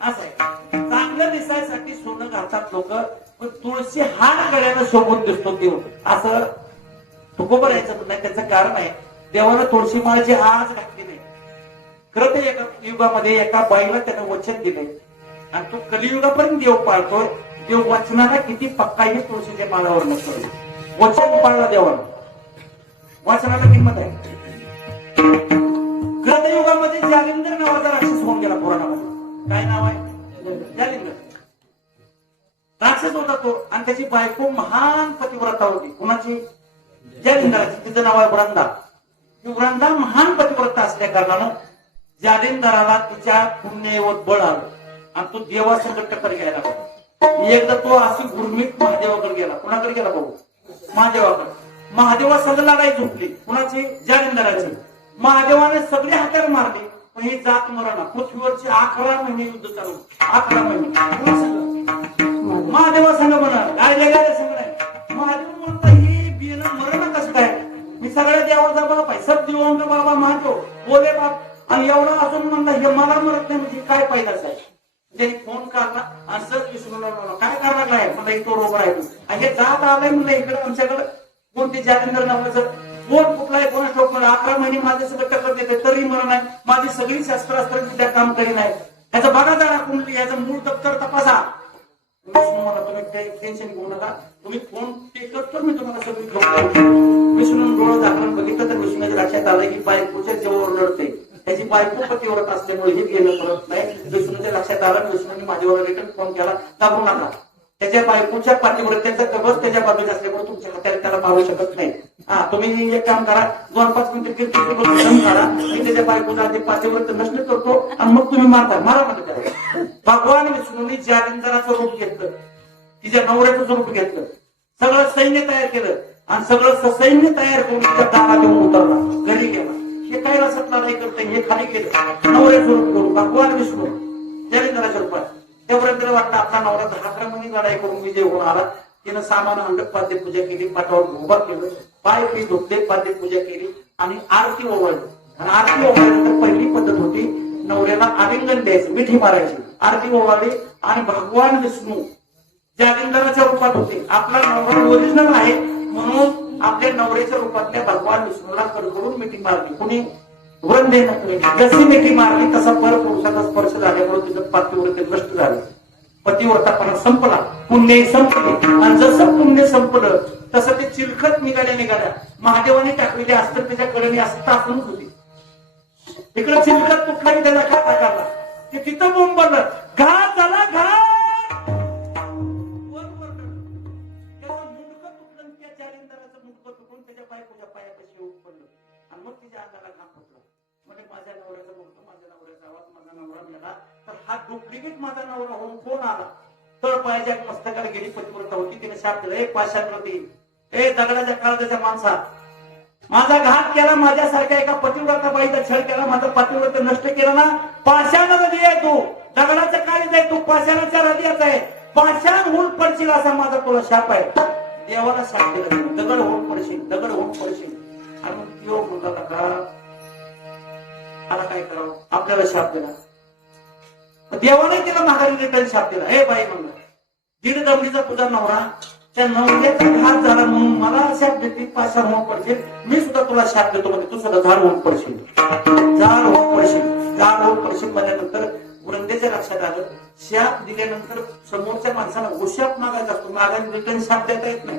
असं आहे. चांगलं दिसायसाठी सोनं घालतात लोक, पण तुळशी हार गळ्याला शोभून दिसतो देव असं तुकोबर यायचं नाही. त्याचं कारण आहे, देवाला तुळशी माळाची आज घातली नाही. खरं ते एका युगामध्ये एका बाईला त्यानं वचन दिलंय आणि तो कलियुगापर्यंत देव पाळतोय. देव वचनाला किती पक्का आहे तुळशीच्या माळावर नसतो. वचन पाळला देवाला, वचनाला किंमत आहे. कृतयुगामध्ये जालिंदर नावाचा राक्षस होऊन गेला पुराणामध्ये. काय नाव आहे? जालिंदर राक्षस होता तो, आणि त्याची बायको महान पतिव्रता होती. कुणाची? जालिंदराची. तिचं नाव आहे वृंदा. वृंदा महान पतिव्रता असल्या कारणानं जालिंदराला तिच्या पुण्यवत बळ आलं आणि तो देवासंग टक्कर घ्यायला लागला. एकदा तो अशी गुरमीत महादेवाकडे गेला. कुणाकडे गेला भाऊ? महादेवाकडे. महादेवा संग लढाई झोपली. कुणाची? जालिंदराची. महादेवाने सगळे हत्यार मारले, पण ही जात मरणा. पृथ्वीवरची 11 महिने युद्ध चालू. 11 महिने महादेवा संग म्हणा गायला गायला संग नाही. महादेव म्हणता ही बियाणं मरण कसं काय? मी सगळ्या देवाचा बाप आहे, सब देवांचा बाबा महादेव बोले बाप, आणि एवढा असून म्हणला हे मला मरत नाही म्हणजे काय पाहिलाच आहे. त्यांनी फोन काढला आणि सर विसरून काय करायला आहे मला इथं रोग आहे. हे जात आलाय म्हणलं इकडे आमच्याकडे. कोणते जालिंदर नावाचं कोण कुठलाय कोणा ठोक मला 11 महिने माझे सगळं टक्कर देते तरी मरण नाही. माझी सगळी शस्त्रास्त्र विद्या काम करी नाही. ह्याचं बघा जरा कुंडली, ह्याचं मूळ दप्तर तपासा. विष्णू मला तुम्ही काही टेन्शन घेऊ नका, तुम्ही फोन पे करतो मी तुम्हाला सगळी घेऊन. विष्णू डोळं झाकून बघितलं तर विष्णूच्या लक्षात आलं की बायकोच्या जेव्हा लढते त्याची बायको पतीव्रत असल्यामुळे हे गेलं करत नाही. विष्णूच्या लक्षात आलं, विष्णूने माझ्यावर रिटर्न फोन केला, घाबरू नका. त्याच्या बायकोच्या पातिव्रत्याचा कवच त्याच्या बाजूला असल्यामुळे तुमच्या हाताला त्याला पाहू शकत नाही. हा, तुम्ही एक काम करा, 2-5 मिनिटं कीर्तन करा, मी त्याच्या बायकोचा आधी पातिव्रत नष्ट करतो आणि मग तुम्ही मारता, मारा म्हणजे त्याला. भगवान विष्णूंनी जालिंदराचं रूप घेतलं, तिच्या नवऱ्याचं रूप घेतलं, सगळं सैन्य तयार केलं आणि सगळं ससैन्य तयार करून तिच्या दारात येऊन उतरला, घरी गेला. हे काय रसतला नाही करता, हे खाली केलं नवऱ्याचं रूप करून. भगवान विष्णू जालिंदराच्या रूपात त्यापर्यंत वाटतं आपला नवरा 10 लढाई करून विजय होऊन आला. तिनं सामान आणलं, पाद्यपूजा केली, पाठावर उभा केलं, पाय पी धुतले, पाद्यपूजा केली आणि आरती ओवाळली. आणि आरती ओवाळल्यानंतर पहिली पद्धत होती नवऱ्याला आलिंगन द्यायचं, मिठी मारायची. आरती ओवाळली आणि भगवान विष्णू जालिंदराच्या रूपात होते. आपला नवरा ओरिजिनल आहे म्हणून आपल्या नवऱ्याच्या रूपातल्या भगवान विष्णूला कडकडून मिठी मारली. कुणी वृंदेनं जशी मिठी मारली तसा परपुरुषाचा स्पर्श झाल्यामुळे तिचं पातिव्रत्य नष्ट झालं, पतिव्रतापणा संपला, पुण्य संपले. आणि जसं पुण्य संपलं तसं ते चिलखत निघाल्या महादेवाने टाकलेले अस्त्र त्याच्या कडे असं टाकूनच होती. तिकडे चिलखत कुठलाही त्याचा खाता काढला ते तिथं बोंबलं, घात झाला घात. मुंडकं तुटलं, त्या जालिंदराचं मुंडकं तुटून त्याच्या बायकोच्या पायापाशी येऊन पडलं आणि मग तिच्या अंगाला घाम फुटला. म्हणजे माझ्या नवऱ्याचा मुलगा, माझ्या नवऱ्याचा आवाज, माझा नवरा मेला. तर हा डुप्लिकेट माझा नवरा होऊन कोण आला? तर पायाच्या मस्तकाला गेली पतिव्रता होती, तिने शाप दिला, ए पाशांवरती, ए दगडाच्या काळजाच्या माणसा, माझा घात केला, माझ्यासारख्या एका पतिव्रता बाईचा छळ केला, माझं पतिव्रत नष्ट केलं ना, पाषाण नदी आहे तू, दगडाचं काळीज आहे तू, पाषाणाच्या हृदयाचा आहे, पाषाण होऊन पडशील असा माझा तुला शाप आहे. देवाला शाप दिला, दगड होऊन पडशील, दगड होऊन पडशील. आणि मग योग होता का आता काय करावं, आपल्याला शाप दिला. देवाने तिला माघारी रिटर्न शाप दिला. हे बाई म्हणलं, 1.5 दमडीचा तुझा नवरा, त्या नवऱ्याचा घात झाला म्हणून मला शाप देते, पाषाण होऊन पडशील, मी सुद्धा तुला शाप देतो म्हणजे तू सुद्धा झाड होऊन पडशील, झाड होऊन पडशील, झाड होऊन पडशील. म्हणल्यानंतर वृंदेच्या लक्षात आलं, शाप दिल्यानंतर समोरच्या माणसाला उशाप मागायचा असतो, मागायला रिटर्न शाप देता येत नाही.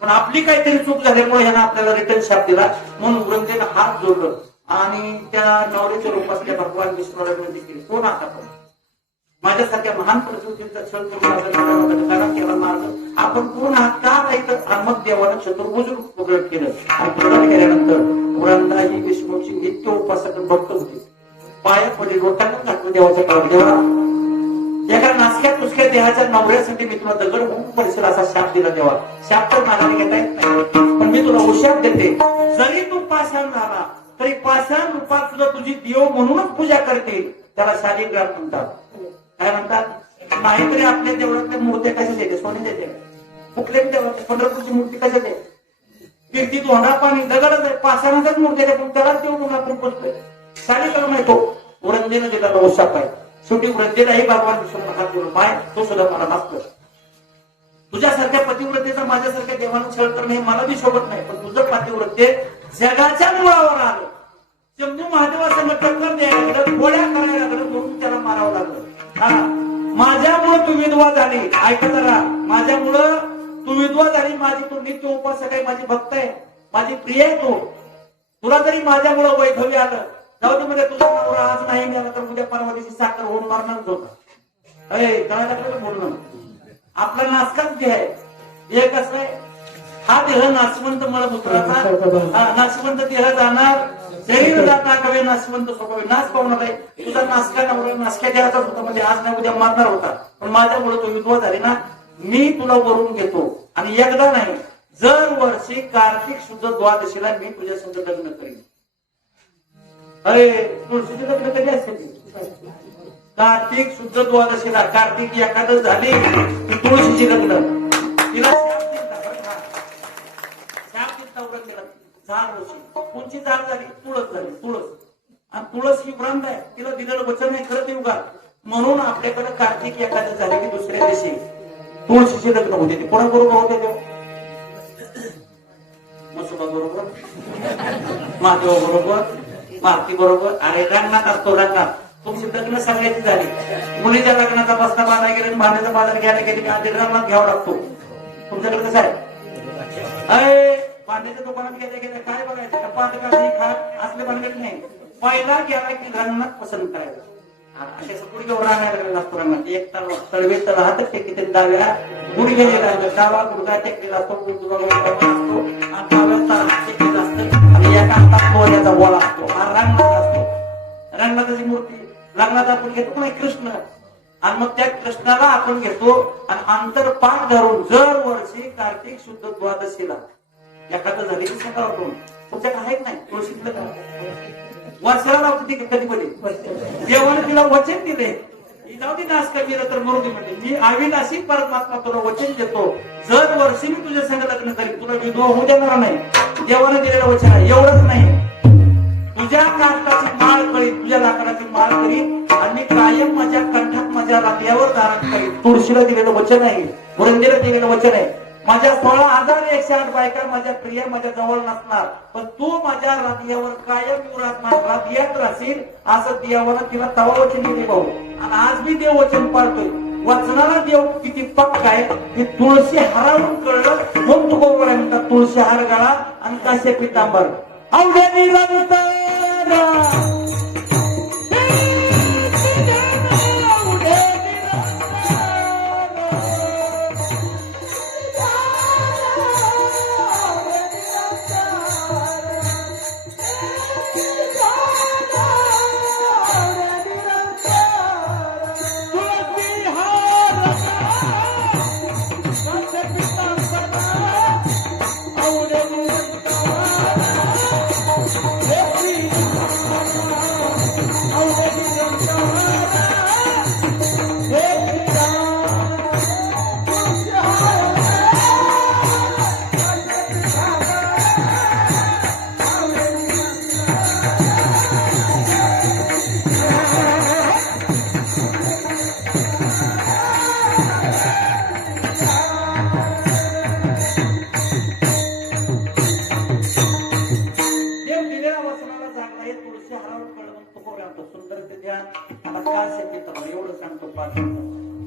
पण आपली काहीतरी चूक झाल्यामुळे ह्यानं आपल्याला रिटर्न शाप दिला. म्हणून वृंदेला हात जोडलं आणि त्या नवऱ्याच्या रूपातल्या भगवान विष्णूला विनंती केली, कोण आता पण माझ्यासारख्या महान प्रकृतीचा छळ करून केला मार्ग आपण कोण आहात का नाही. मग देवानं चतुर्भुज प्रगट केलं आणि प्रगट केल्यानंतर वृंदा ही विष्णूची नित्य उपासक भक्त होती. पाया पडली, रोटांना घातलं देवाच्या काळात. देवा एका नासक्या तुसक्या देहाच्या नवऱ्यासाठी मी तुला दगड होऊन पडशील असा शाप दिला. देवा शाप तर मागाने घेता येत नाही, पण मी तुला उशाप देते, जरी तू पाषाण झाला तरी पाषाण रूपात तुला तुझी देव म्हणूनच पूजा करतील. त्याला शालिग्राम म्हणतात. काय म्हणतात? नाहीतरी आपल्या देवळातल्या मूर्त्या कशा देते? सोने देते. कुठल्याही देवळात पंढरपूरची मूर्ती कशा देते? कीर्ती धोंडा पाणी दगडच आहे, पाषाणाचाच मूर्ती आहे, पण त्यालाच देव म्हणून आपण बसतोय. शालिग्राम नाही तो, वृंदेनं दिला उशाप आहे. शेवटी वृंदेलाही भगवान विष्णू हात जोडून, माय तो सुद्धा मला माफ कर. तुझ्यासारख्या पतिव्रतेचा माझ्यासारख्या देवानं छळ करणे हे मला बी शोभत नाही, पण तुझं पतिव्रते जगाच्या मुळावर आलं. शंभू महादेवाचं टक्कर द्यायला लागलं, गोळ्या करायला लागलं, म्हणून त्याला मारावं लागलं. माझ्यामुळं तू विधवा झाली. ऐका जरा, माझ्यामुळं तू विधवा झाली. माझी तू नित्य उपासक आहे, माझी भक्त आहे, माझी प्रिय आहे तू. तुला जरी माझ्यामुळं वैभवी आलं, जाऊ दे म्हणजे तुझा नवरा आज नाही मिळाला तर उद्या परवा दिवशी साखर होऊन मारणारच होता. अरे कळायला लागलं बोलणं. आपला नाचकाच जे आहे हे कसं आहे, हा देह नाशवंत मळमूत्राचा, नाशवंत देह जाणार, शरीर जाता कवे नाशवंत सोपावे. नाश पावणार आहे. तुझा नासका नवरा नासक्या देहाचाच होता, म्हणजे आज नाही उद्या मारणार होता, पण माझ्यामुळे तो विधवा झाली ना, मी तुला वरून घेतो. आणि एकदा नाही, जर वर्षी कार्तिक शुद्ध द्वादशीला मी तुझ्या संग लग्न करीन. अरे तुळशीचे लग्न कधी असते? कार्तिक शुद्ध द्वादशीला. कार्तिक एकादश झाली की तुळशीची लग्न. तिला शाप दिलता वृंदेला. झाड होती, कोणची झाड झाली? तुळस झाली. तुळस, आणि तुळस ही ब्रह्म आहे, तिला दिलेलं वचन आहे खरं देऊ का. म्हणून आपल्याकडे कार्तिक एकादश झाली की दुसऱ्या दिवशी तुळशीची लग्न होते. ते कोणाबरोबर होते? ते मसुबा बरोबर, महादेवा बरोबर, मारुती बरोबर. अरे रंगणात असतो, रंगणात तुमची लग्न लग्न सगळ्याची झाली. मुलीच्या लग्नाचा बसता बाजार गेला आणि भांड्याचा बाजार घ्यायला गेले की आधी रंगात घ्यावा लागतो. तुमच्याकडे कसं आहे? अय भांड्याच्या दुकानात गेल्या गेल्या काय बघायचं पाठ खात असले बनलेच नाही. पहिला गेला की रंगणात पसंत करायचं. अशा गुडघ्यावर राहण्याला लागला असतो रंगात. एक तळवे तळ हात टेकी डाव्या गुडघे डावा गुडघा टेकलेला असतो, असतो आणि डाव्या तळ हात टेकलेला असतं आणि एका हातात मोहऱ्याचा बोळा असतो. हा रंगात असतो. रंगनाथाची मूर्ती लग्नात आपण घेतो नाही कृष्ण, आणि मग त्या कृष्णाला आपण घेतो आणि अंतरपाठ धरून दर वर्षी कार्तिक शुद्ध द्वादशीला एखादं झाली की सकाळ होतो. तुमच्याकडे आहेत नाही तुळशीतलं का वर्षाला लावतो ती कधी कधी देवाने तिला वचन दिले जाऊ दे नाश कमी तर मरू दे म्हणजे मी अविनाशी परमात्मा तुला वचन देतो जर वर्षी मी तुझ्या संग लग्न करीन तुला विधवा होऊ देणार नाही. देवाने दिलेलं वचन आहे. एवढंच नाही तुझ्या काष्टाची माळ करीन, तुझ्या लाकडाची माळ करीन आणि कायम माझ्या कंठात माझ्या रात्यावर धारण करीन. तुळशीला दिलेलं वचन आहे, वृंदेला दिलेलं वचन आहे. माझ्या 16,108 बायका माझ्या प्रिया माझ्या जवळ नसणार, पण तू माझ्या राधियावर कायम राहणार, राधियात राहशील असं देवानं तिला तवा वचन दिले भाऊ. आणि आज मी देव वचन पाळतोय. वचनाला देव किती पक्का आहे हे तुळशी हारावून कळलं. म्हणून तू बरोबर आहे म्हणतात तुळशी हार गाळा आणि काश्य पितांबर अवघ्यानी रंगताना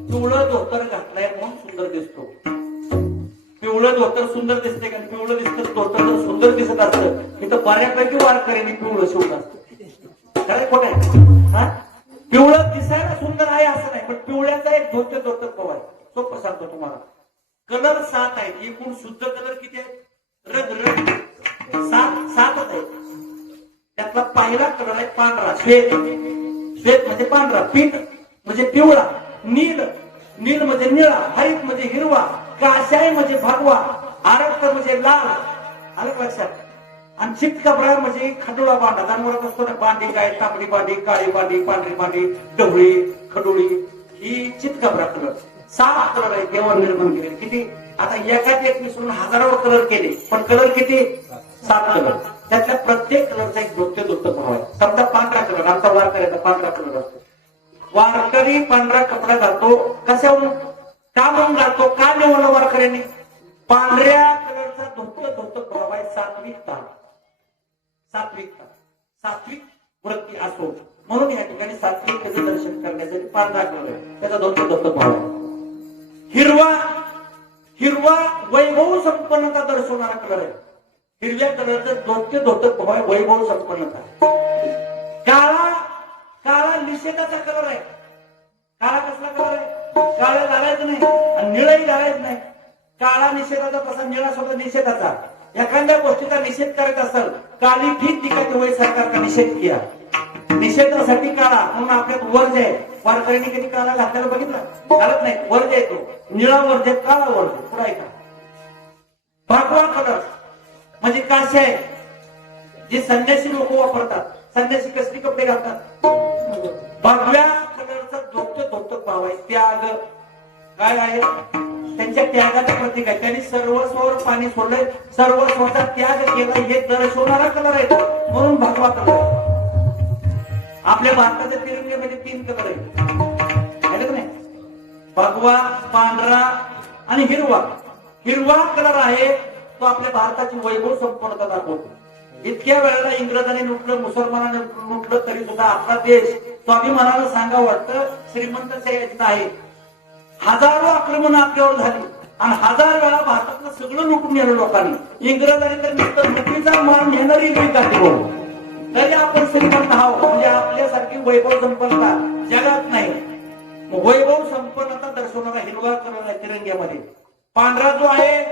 पिवळं धोतर घातलंय म्हणून सुंदर दिसतो. पिवळं धोतर सुंदर दिसते का? पिवळं दिसतं धोतर जर सुंदर दिसत असतं इथं बऱ्यापैकी वारकऱ्यांनी पिवळं शिवलं असतं. खरं खोटं आहे? पिवळं दिसायला सुंदर आहे असं नाही, पण पिवळ्याचा एक धोतर भाव आहे. सोपं सांगतो तुम्हाला. कलर 7 आहेत. एकूण शुद्ध कलर किती आहेत? रंग 7च आहेत. त्यातला पहिला कलर आहे पांढरा, श्वेत. श्वेत म्हणजे पांढरा, पीठ म्हणजे पिवळा, नील म्हणजे निळा, हरित म्हणजे हिरवा, काशाय म्हणजे भगवा, आरक्त म्हणजे लाल. आलं लक्षात? आणि चितकबरा म्हणजे खडोळा बांडा. जनावरात असतो ना बांडी काय, तांबडी बांडी, काळी बांडी, पांढरी बांडी, ढवळी, खडोळी, ही चितकबरा कलर. 7 कलर आहे देवाने निर्माण केले. किती? आता एकाच एक मिसळून हजारावर कलर केले, पण कलर किती? 7 कलर. त्यातल्या प्रत्येक कलरचा एक धोत्य भाव आहे. समजा पांढरा कलर, आमचा वारकऱ्याचा पांढरा कलर असतो. वारकरी पांढरा कपडा घालतो कशावरून? का म्हणून घालतो? का निवडलं वारकऱ्यांनी? पांढऱ्या कलरचा धोत्य भाव आहे सात्विकता. सात्विक वृत्ती असो म्हणून या ठिकाणी सात्विकतेचं दर्शन करण्यासाठी पांढरा कलर आहे. त्याचा धोत्य भाव आहे. हिरवा वैभव संपन्नता दर्शवणारा कलर आहे. हिरव्या कलरचं धोत्य भाव आहे वैभव संपन्नता. काळा निषेधाचा कलर आहे. काळा कसला कलर आहे? काळा घालायचं नाही आणि निळाही घालायचं नाही. काळा निषेधाचा कसा, निळा सुद्धा निषेधाचा. एखाद्या गोष्टीचा निषेध करायचा असेल, काली ठीक दिखाते वय सरकार का निषेध किया. निषेधासाठी काळा म्हणून आपल्यात वर्ज आहे. वारकऱ्यांनी कधी काळा घातलेला बघितला? घालत नाही. वर्ज आहे तो. निळा वर्ज, काळा वर्ज. पुढे आहे का? भगवा कलर म्हणजे काशी आहे, जे संन्यासी लोक वापरतात. संन्यासी कसली कपडे घालतात? भगव्या कलरचा धोत्य भाव आहे. त्याग काय आहे? त्यांच्या त्यागाचं प्रतीक आहे. त्यांनी सर्वस्वावर पाणी सोडलंय, सर्वस्वाचा त्याग केला हे दर्शवणारा कलर आहे तो. म्हणून भगवा कलर. आपल्या भारताच्या तिरंग्यामध्ये 3 कलर आहेत. नाही? भगवा, पांढरा आणि हिरवा. हिरवा कलर आहे तो आपल्या भारताची वैभव संपन्नता दाखवतो. इतक्या वेळेला इंग्रजांनी लुटलं, मुसलमानांनी लुटलं, तरी सुद्धा आपला देश स्वाभिमानाला सांगा वाटतं श्रीमंत सयाजीत आहे. हजारो आक्रमण आपल्यावर झाली आणि 1000 वेळा भारतातलं सगळं लुटून नेलं लोकांनी. इंग्रजांनी तर नुसतं लुटीचा मान नेणारी लोक काढली. तरी आपण श्रीमंत आहोत. म्हणजे आपल्यासारखी वैभव संपन्नता जगात नाही. वैभव संपन्नता दर्शवणारा हिरवा कलर आहे तिरंग्यामध्ये. पांढरा जो आहे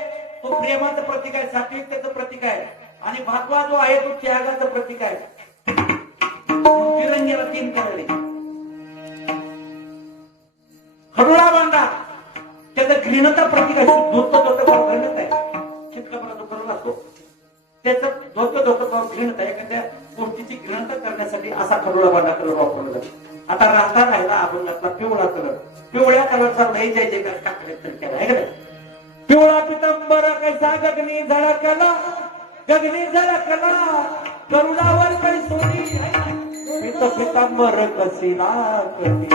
तो प्रेमाचं प्रतीक आहे, सात्विकतेचं प्रतीक आहे. आणि भागवा जो आहे तो त्यागाचं प्रतीक आहे. तिरंग्याला 3 कलर आहे. खडोळा बांधा त्याचं घृणता प्रतीक आहे. धोतं घृणत आहे. चित्रपटाचा कलर असतो त्याचं धोतं घृणत आहे. एखाद्या गोष्टीची घृणता करण्यासाठी असा खडोळा बांधा कलर वापरला जातो. आता राहता राहिला अभंगातला पिवळा कलर. पिवळ्या कलरचा लय जय जयकार टाकले तर केला आहे का नाही. पिवळा पितांबर कैसा गगनी झळकला, गगनी झळकला करुणावर काही सोनी. पित पितांबर कशी नाकती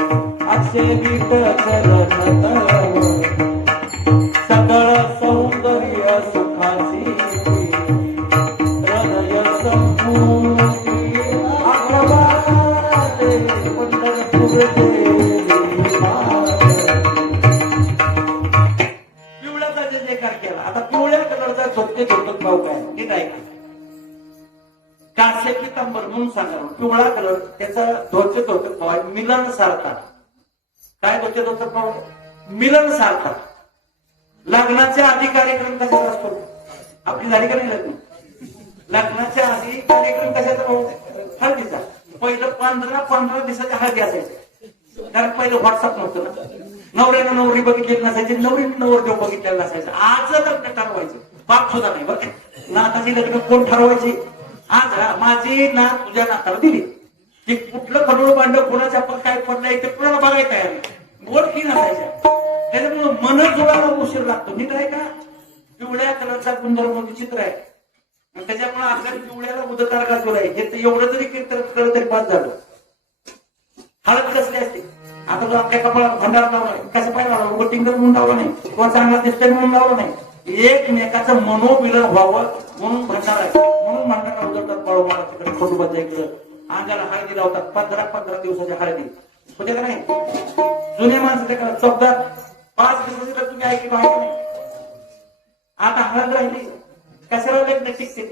असे वीट चरण सगळ सौंदर्य सुखाची हृदय संपूर्णी आक्रवाले पंढरपूर पिवळ्याचा जय जयकार केला. आता पिवळ्या कलरचा झोपते झोपत भाऊ काय ठीक आहे. काश्य पितांबर म्हणून सांगा. पिवळा कलर त्याचा धोचे धोतर भाव आहे मिलन सारखा. काय धोचे धोतर भाव? मिलन सारखा. लग्नाच्या आधी कार्यक्रम कशाचा असतो? आपली झाली का नाही लग्न? लग्नाच्या आधी कार्यक्रम कशाचा भाऊ? हळदीचा. पहिलं 15 दिवसाच्या हळदी असायचं. कारण पहिलं व्हॉट्सअप नव्हतं ना. नवऱ्यानं नवरी बघितलेली नसायची, नवरीने नवरदेव बघितलेला नसायचं. आज लग्न ठरवायचं बाप सुद्धा नाही बघ. नाताची लग्न कोण ठरवायची? आज माझी नात तुझ्या नाताला दिली की कुठलं खडोळ भांड कोणाच्या पण काय पडलंय ते कुणाला बघायचं आहे. गोड की नसायच्या. त्याच्यामुळे मन जोडायला उशीर लागतो. नीट आहे का? पिवळ्या कलरचा गुणधर्म चित्र आहे. त्याच्यामुळे आपल्या पिवळ्याला उदकार का जोड आहे. हे एवढं जरी कीर्तन केलं तरी बाद झालं. हळद कसली असते? आता जो आपल्या कपाळात भंडारा लावला नाही, कसं पाहिजे लावला? वोटिंग म्हणून लावलं नाही किंवा चांगला दिसतोय म्हणून लावलं नाही. एकमेकाचं मनोमिलन व्हावं म्हणून भंडारा आहे. म्हणून भंडारा उदरतात बाळूमाला तिकडे खंडोबाच्या इकडं. अंगाला हळदी लावतात. 15 दिवसाच्या हळदी होते का नाही? जुन्या माणसाच्या काळात चौकदार 5 दिवसाची तर तुम्ही ऐकली माहिती नाही. आता हळद राहिली कशाला लग्न टिकते?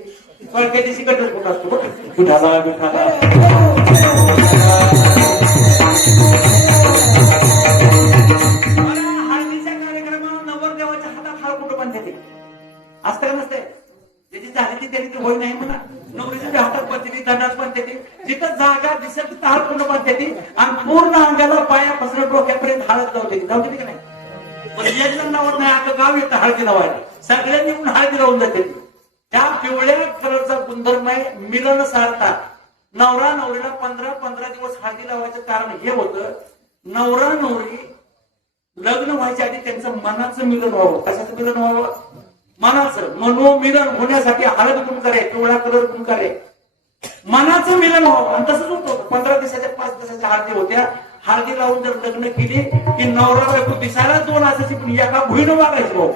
कळक्या दिवशी गटर कुठं असतो बघ. विठाला विठाला हळदीच्या कार्यक्रमाला नवरदेवाच्या हातात हळद कुठं बांधते ते असतं का नसते? त्याची झाली ती त्यांनी ते होई नाही म्हणा. नवरीच्या हातात बांधते ती, दंडात बांधते ती. जिथं जागा दिसेल तिथं हळद कुठं बांधते ती. आणि पूर्ण अंगाला पायापासून डोक्यापर्यंत हळद लावते. लावते का नाही? पण एक जण लावत नाही. आता गाव येतं हळदी लावायला. सगळ्यांनी म्हणून हळदी लावून जाते. त्या पिवळ्या कलरचा गुणधर्म आहे मिलन सारता. नवरा नवरीला 15 दिवस हळदी लावायचं कारण हे होतं नवरा नवरी लग्न व्हायच्या आधी त्यांचं मनाचं मिलन व्हावं. कशाचं मिलन व्हावं? मनाचं. मनोमिलन होण्यासाठी हळद गुणकार आहे, पिवळा कलर गुणकार आहे. मनाचं मिलन व्हावं. आणि तसंच होतं. 15 दिवसाच्या 5 दिवसाच्या हळदी होत्या. हळदी लावून जर लग्न केली की नवरा बायको दिसायला 2 असायची पण एका भुईनं वागायची भाऊ.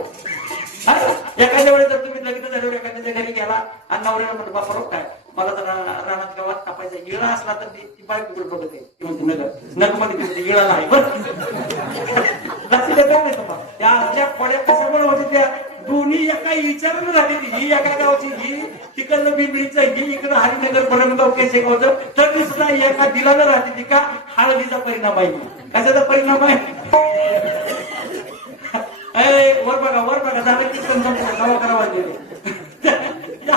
एखाद्या वेळेस जर तुम्ही लग्न झाल्यावर एखाद्याच्या घरी गेला आणि नवऱ्याला म्हणतो बापा काय मला तर रानात गावात कापायचा इळा असला तर ती बायको कुठे बघत आहे. ती म्हणते नगर मध्ये इळा नाही बरं. लक्ष देत नाही तुम्हाला. त्या आजच्या पड्या कशामुळे होते? त्या दोन्ही एका विचारानं राहते. ही एका गावची, ही तिकडलं बिबळीचं, ही इकडं हरिनगर परमगाव केसेगावचं. तर ती सुद्धा एका दिलानं राहते. ती का? हळदीचा परिणाम आहे. कशाचा परिणाम आहे? वर बघा झालं कीर्तन संपवा करावा गेले.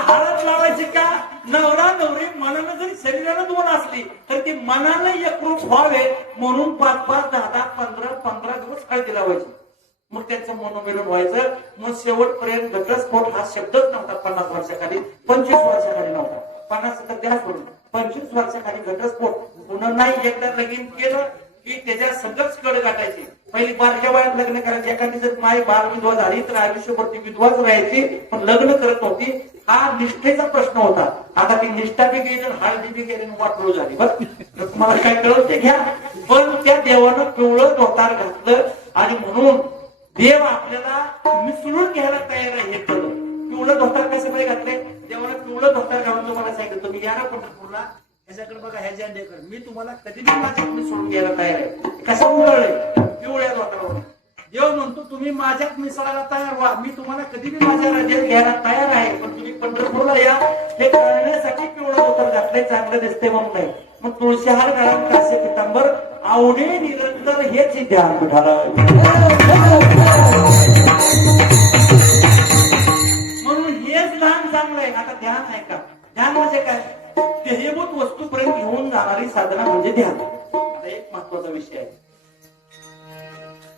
हळद लावायची का? नवरा नवरी मनानं जरी शरीरानं 2 असली तर ती मनानं एकरूप व्हावे म्हणून 5, 10, 15 दिवस हळदी लावायची. मग त्यांचं मनोमिलन व्हायचं. मग शेवटपर्यंत घटस्फोट हा शब्दच नव्हता. 50 वर्षाखाली 25 वर्षाखाली नव्हता. 50 तर द्या सोडून 25 वर्षाखाली घटस्फोट पुन्हा नाही. एकदा लगीन केलं की त्याच्या सगळंच कड गाठायची. पहिली बारक्या वयात लग्न करायची. एखादी जर माय बाल विधवा झाली तर आयुष्यभर ती विधवाच राहायची पण लग्न करत नव्हती. हा निष्ठेचा प्रश्न होता. आता ती निष्ठा बी गेली, हळदी बी गेली, वाटलो झाली. बरं तुम्हाला काय कळलं ते घ्या. पण त्या देवानं पिवळं धोतार घातलं आणि म्हणून देव आपल्याला मिसळून घ्यायला तयार आहे. हे कळलं. पिवळं धोतार कसं पाहिजे घातले? देवानं पिवळं धोतार घालून तुम्हाला सांगितलं तुम्ही या ना पंढरपूरला ह्याच्याकडे बघा, ह्या झेंड्याकडे मी तुम्हाला कधी माझ्याकडे सोडून घ्यायला तयार आहे. कसं उघडलंय पिवळ्या वातावरण. देव म्हणतो तुम्ही माझ्यात मिसळायला तयार व्हा, मी तुम्हाला कधी बी माझ्या राज्यात घ्यायला तयार आहे, पण तुम्ही पंढरपूरला या हे कळण्यासाठी पिवळं धोतर घातलंय, चांगलं दिसते म्हणून नाही. मग तुळशीहार घालून कासे पितांबर आवडे निरंतर हेच ध्यान पिठाला. म्हणून हेच ध्यान चांगलं आहे. आता ध्यान आहे का? ध्यान म्हणजे काय? देहभूत वस्तूपर्यंत घेऊन जाणारी साधना म्हणजे ध्यान. आता एक महत्वाचा विषय आहे,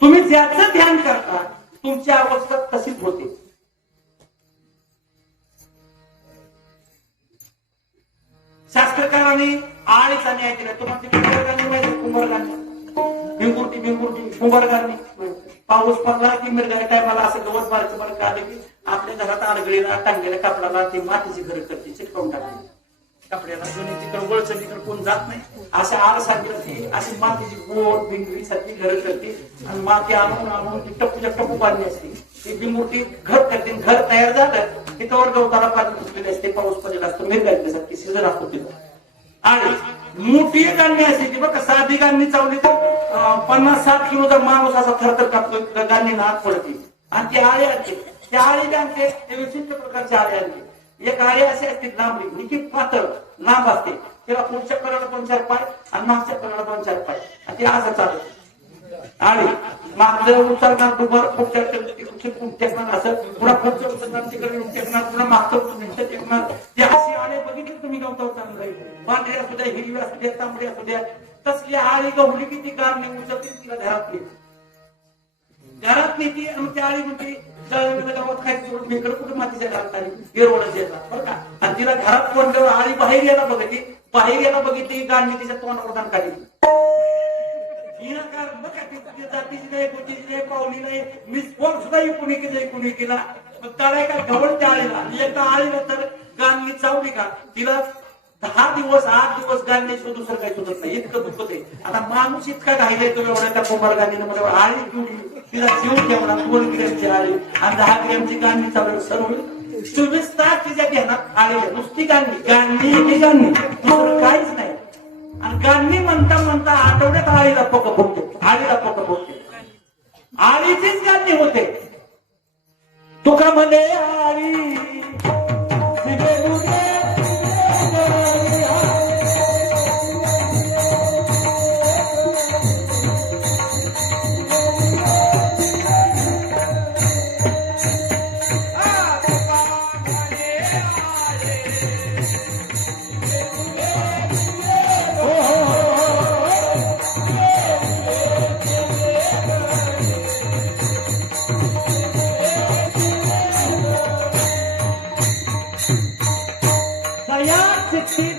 तुम्ही ज्याचं ध्यान करता तुमची अवस्था तशीच होते. शास्त्रकारांनी आळीचा न्याय दिला. तुम्हाला कुंभारगांनी माहिती, कुंभारगांनी भिंगुर्टी कुंभारगांनी पाऊस पडला की मिरगारी टायमाला असं गवत बारचं बरं आलं की आपल्या घरात आडगळीला टांगलेल्या कपड्याला ती मातीची घर करते, चिटकावून टाकते कपड्याला. दोन्ही तिकडे वळचं तिकडे कोण जात नाही. अशा आड सांगितली अशी मातीची गोड भिंगरी सारखी घर करते आणि माती आणून ती टप्पूच्या टप्पू बांधली असते. ती भिंगुर्टी घर करते. घर तयार झालं की त्यावर गवताला पाणी घुसलेले असते, पाऊस पडलेला असतो, मिरगायच्यासारखी सीझन असतो तिथं. आणि मोठी गांडी असते ती बघा, साधी गांडी चावली तर 50-60 किलोचा माणूस असा थरथर कापतो, गांडी हात पडते. आणि ती आळी आणते, त्या आळी आणते ते विशिष्ट प्रकारचे आळे आणते. एक आळी अशी असते लांबडी, निकी पातळ लांब असते, त्याला पुढच्या कडाला 2-4 पाय आणि मागच्या कडाला 2-4 पाय, आणि ते असं चालत. आणि मागचं उचलणार दुबर, पुढच्या टेकणार, असं पुढा पुढचं उचलणार, तिकडे टेकणार, पुन्हा मागचं टेकणार. ते अशी आळे बघितली तुम्ही गवतावर चांगलं आहे, पांढरी असू द्या, हिरवी असू द्या, तांबडी असू द्या, तसली आळी गवली की ती गारणी उचलते, तिला घरात नेती. आणि त्या आळी म्हणते गावात खायचं सोडून इकडे कुठे मातीच्या घरात आली, गिरवडाच्या येतात बरं का. आणि तिला घरात कोणत्या आळी बाहेर यायला बघितली, बाहेर यायला बघितली, गारणी तिच्या तोंडावर दान काढली. जातीची नाही, गोटीची नाही, पावली नाही, मी फोन सुद्धा इकुणी केला तळाय का गवळ त्या आळीला. एकदा आळीला तर गांनी चावली का तिला 10 दिवस 8 दिवस गांनी दुसरं काही सुधत नाही, इतकं दुखत आहे. आता माणूस इतका घायलाय तुम्ही एवढ्या त्या कुंभार गांधीनं मला आळी पिवली, तिला जीव ठेवला 2 ग्रॅमची आळी आणि 10 ग्रॅमची गांधी चावली. सर्व 24 तास तिच्या ध्यानात आळी, नुसती गांधी दुसरं काहीच नाही. आणि गांधी म्हणता आठवड्यात आळीला पोक फुटते, आळीला पोक फुटते, आळीचीच गांधी होते. तुका म्हणे आळी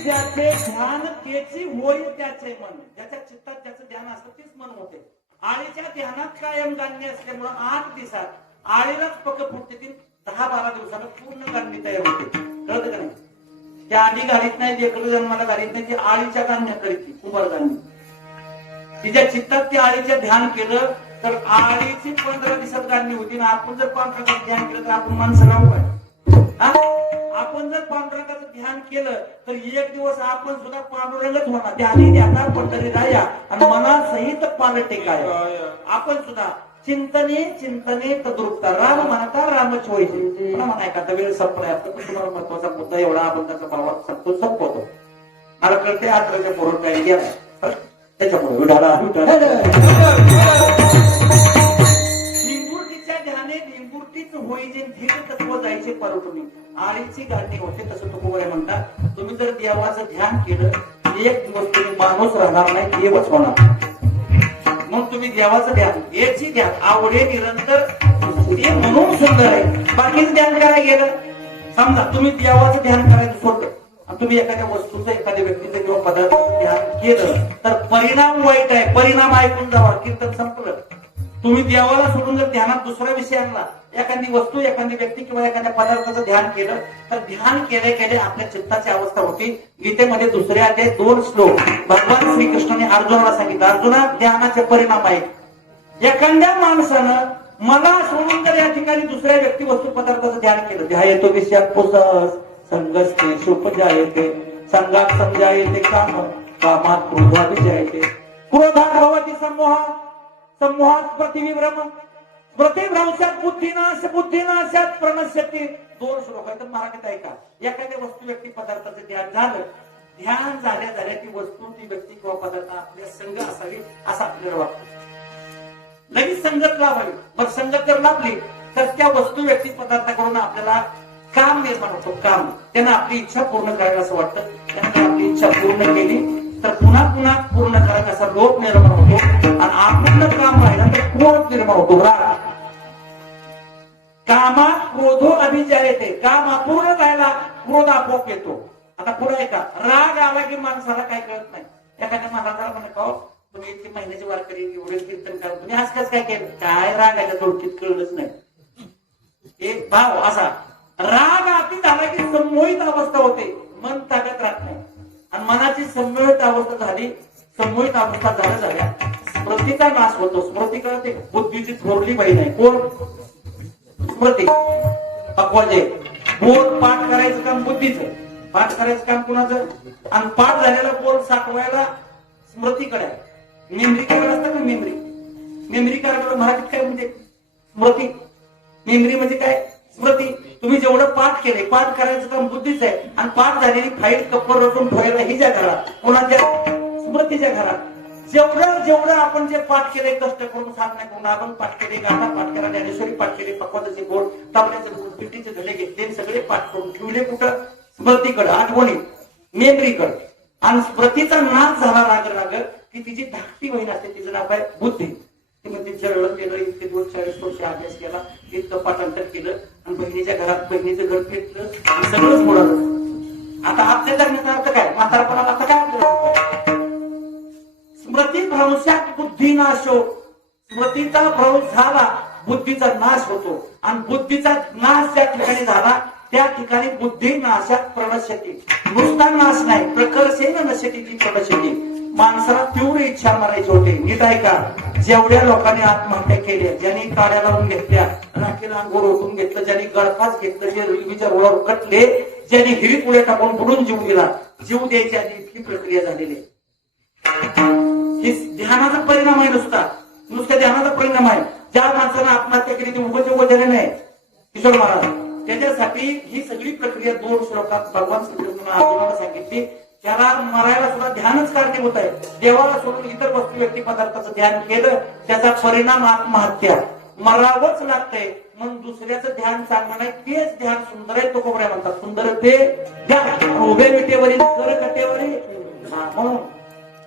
ज्याचे ध्यान त्याची होय त्याचे मन, ज्याच्या चित्तात ज्याचं ध्यान असतं तेच मन होते. आळीच्या ध्यानात कायम गांधी असल्यामुळे 8 दिवसात आळीलाच पक्क फुटते, 10-12 दिवसाला पूर्ण गांधी तयार होते. कळतं का नाही? त्या आधी घालीत नाही, लेकरं जन्माला घालीत नाही, ती आळीच्या गांध्या करीत कुंभार गांधी. तिच्या चित्तात त्या आळीच्या ध्यान केलं तर आळीची 15 दिवसात गांधी होती. आपण जर 5 प्रकारचं ध्यान केलं तर आपण माणसं राहू काय? आपण जर पांडुरंगाचं ध्यान केलं तर 1 दिवस आपण सुद्धा पांडुरंगच होणार. त्याने त्याचा पंढरी राया आणि मनासहित पालटे काय आपण सुद्धा चिंतने तद्रुपता राम म्हणता रामच व्हायचे. म्हणा एखादा वेळ संपलाय असतो पण तुम्हाला महत्वाचा मुद्दा एवढा आपण त्याचा भावात संपवतो. मला कळते आत्राच्या पोरून काही गेला त्याच्यामुळे होईचे धीर तत्व जायचे परवटून आळीची गाठी होते. तसं तुकोबाई म्हणतात, तुम्ही जर देवाचं ध्यान केलं एक गोष्टीने माणूस राहणार नाही, देवच होणार. मग तुम्ही देवाचं ध्यान याची ध्यान आवडे निरंतर ते म्हणून सुंदर आहे. बाकीचं ध्यान करायला गेलं समजा तुम्ही देवाचं ध्यान करायचं सोडलं आणि तुम्ही एखाद्या वस्तूचं एखाद्या व्यक्तीचं किंवा पदार्थाचं ध्यान केलं तर परिणाम वाईट आहे. परिणाम ऐकून जावा, कीर्तन संपलं. तुम्ही देवाला सोडून जर ध्यानात दुसरा विषय आणला, एखादी वस्तू एखादी व्यक्ती किंवा एखाद्या पदार्थाचं ध्यान केलं तर ध्यान केले आपल्या चित्ताची अवस्था होती. गीतेमध्ये 2 अध्याय 2 श्लोक भगवान श्रीकृष्णाने अर्जुनाला सांगितलं, अर्जुना ध्यानाचे परिणाम आहेत. एखाद्या माणसानं मला सोडून जर या ठिकाणी दुसऱ्या व्यक्ती वस्तू पदार्थाचं ध्यान केलं, ध्यायतो विषयात पुसस संगस्ते सुपजायते संगात समजा येते काम कामात क्रोधाभिजयते क्रोधात भवती समूह समूहात प्रतिविभ्रम प्रतिभ्रंशात बुद्धिनाशात प्रणश्यते. दोन श्लोक आहेत मराठीत ऐका. एखाद्या वस्तू व्यक्ती पदार्थाचं ध्यान झालं, ध्यान झाल्या ती वस्तू ती व्यक्ती किंवा पदार्थ आपल्या संग असावी असं आपल्याला वाटतं. लगेच संगत लावावी. पण संगत जर लाभली तर त्या वस्तू व्यक्ती पदार्थाकडून आपल्याला काम निर्माण होतो. काम त्यांना आपली इच्छा पूर्ण करायला असं वाटतं. त्यांना आपली इच्छा पूर्ण केली तर पुन्हा पुन्हा पूर्ण करायचा असा लोभ निर्माण होतो. आणि अपूर्ण काम राहिलं तर क्रोध निर्माण होतो. राग. कामात क्रोधो अभिजायते. काम अपूर्ण राहिला क्रोध आपोआप येतो. आता पुढे आहे का, राग आला की माणसाला काय कळत नाही. एखाद्या महाराजाला म्हणे का तुम्ही इतकी महिन्याची वारकरी एवढे कीर्तन करा, तुम्ही आज कसं काय केलं, काय रागाच्या जोडकीत कळलंच नाही. एक भाव असा राग अति झाला की संमोहित अवस्था होते, मन ताकद राहत नाही. आणि मनाची संमोहित अवस्था झाली, संमोहित अवस्था झाल्या स्मृतीचा नाश होतो. स्मृती कळते, बुद्धीची थोरली बहीण आहे कोण, स्मृती. पक्वाजे बोल पाठ करायचं काम बुद्धीचं, पाठ करायचं काम कुणाचं, आणि पाठ झालेला बोल साठवायला स्मृतीकडे आहे. मेमरी कार्ड असतं ना, मेमरी कार्ड मराठीत काय म्हणजे स्मृती. मेमरी म्हणजे काय, स्मृती. तुम्ही जेवढं पाठ केले, पाठ करायचं काम बुद्धीच आहे. आणि पाठ झालेली फाईल कप्पर रचून ठेवायला ही ज्या घरात, कोणाच्या, स्मृतीच्या घरात. जेवढं आपण जे पाठ केले, कष्ट करून साधना करून आपण पाठ केले, गाथा पाठ केला, ज्ञानेश्वरी पाठ केले, पक्वाचे बोल, तांबड्याचे बोल, पिठीचे धडे घेतले, सगळे पाठ करून ठेवले कुठं, स्मृतीकडे, आठवणी, मेमरीकडे. आणि स्मृतीचा नाश झाला राग की तिची धाकटी बहीण असते, तिचं नाव आहे बुद्धी. ती म्हणजे जळलं गेलं, इतके 40 वर्ष अभ्यास केला, इतकं पाठांतर केलं, आणि बहिणीच्या घरात बहिणीचं घर पेटलं, सगळंच मोडालं. आता आपल्या जगण्याचा अर्थ काय, म्हातारपणाला आता काय आपल्याला, स्मृती भ्रंशात बुद्धी नाशो. स्मृतीचा भ्रंश झाला, बुद्धीचा नाश होतो. आणि बुद्धीचा नाश ज्या ठिकाणी झाला त्या ठिकाणी बुद्धी नाशात प्रणश्यते. नुसता नाश नाही, प्रकर्षेन नश्यती ती प्रणश्यती. माणसाला तीव्र इच्छा मारायची होते. नीट ऐका, जेवढ्या लोकांनी आत्महत्या केल्या, ज्यांनी काड्या लावून घेतल्या, राखेला अंगोर ओतून घेतलं, ज्यांनी गळफास घेतलं, जे रेल्वेच्या रुळावर कटले, ज्यांनी हिरी पुढे टाकून बुडून जीव दिला, जीव द्यायची आधी इतकी प्रक्रिया झालेली आहे. ही ध्यानाचा परिणाम आहे. नुसत्या ध्यानाचा परिणाम आहे. ज्या माणसानं आत्महत्या केली ती उभं जेव्हा झाले नाही किशोर महाराज, त्याच्यासाठी ही सगळी प्रक्रिया 2 श्लोकात भगवान श्रीकृष्णाने अर्जुनाला सांगितली. त्याला मरायला सुद्धा ध्यानच कारणीभूत आहे. देवाला सोडून इतर वस्तू व्यक्ती पदार्थाचं ध्यान केलं, त्याचा परिणाम आत्महत्या. मरावंच लागतंय म्हणून दुसऱ्याचं ध्यान चांगलं नाही, तेच ध्यान सुंदर आहे. तो कोबऱ्या म्हणतात सुंदर ते ध्यान. उभे विटेवरील कर कटेवरील म्हणून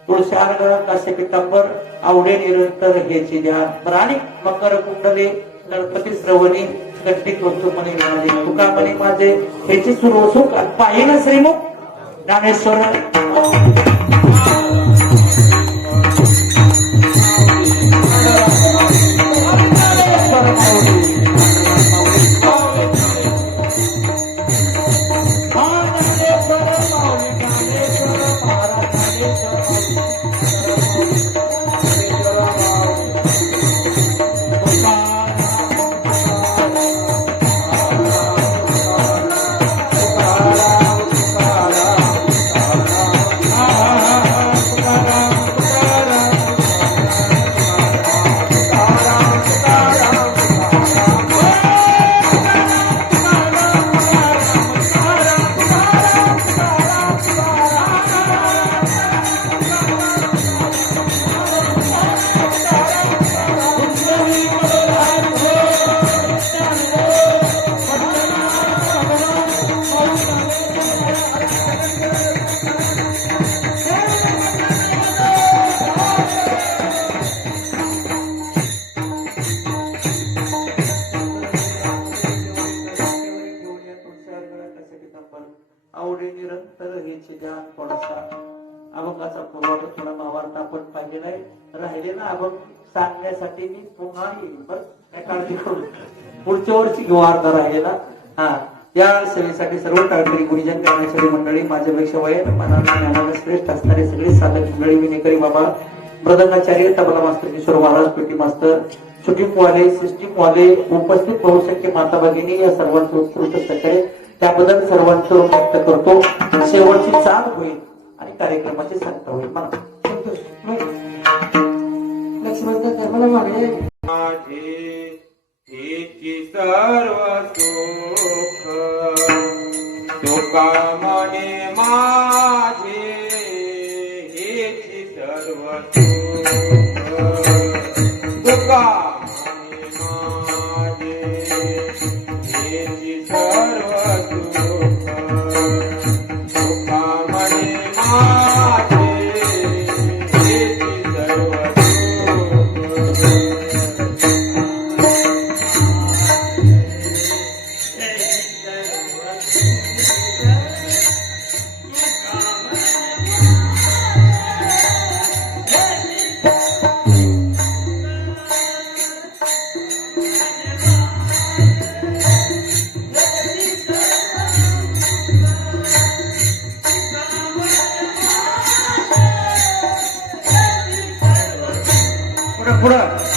तुळशार काश्य पितांबर आवडे निरंतर हेचे ध्यान. बरं, आणि मकर कुंडले गणपती श्रवणी कट्टी कौतुकमणी माझे तुकामणी माझे ह्याची सुरू सुख पाहिन श्रीमुख ज्ञानेश्वर. आवडे निरंतर हेचे ध्यान. थोडासा अभंगाचा पूर्वार्ध थोडा भावार्थ आपण पाहिलेला आहे. राहिले ना अभंग सांगण्यासाठी मी पुन्हा येईल, बरं काय काळजी करू. पुढच्या वर्षी घेऊ अर्धा राहिलेला. हा, या सेवेसाठी सर्व टाळकरी गुरुजन ज्ञानेश्वरी मंडळी, माझ्यापेक्षा वय मनाला ज्ञानाला श्रेष्ठ असणारे सगळे साधक मंडळी, विनेकरी बाबा, मृदंगाचार्य, तबला मास्तर किशोर महाराज, पेटी मास्तर, शूटिंग वाले, सिस्टीम वाले, उपस्थित बहुशक्य माता भगिनी, या सर्वांचं उत्कृष्ट सहकार्य त्याबद्दल सर्वांचं व्यक्त करतो. शेवटची चाल होईल आणि कार्यक्रमाची सांगता होईल. म्हणा संतोष लक्ष्मण मला मागणे माझे हेची सर्व सुख तुका मने माझे हेची सर्व सुख तुका मने माझे हेची सर्व सुख तुका मने माझे हेची सर्व पुढं पुढं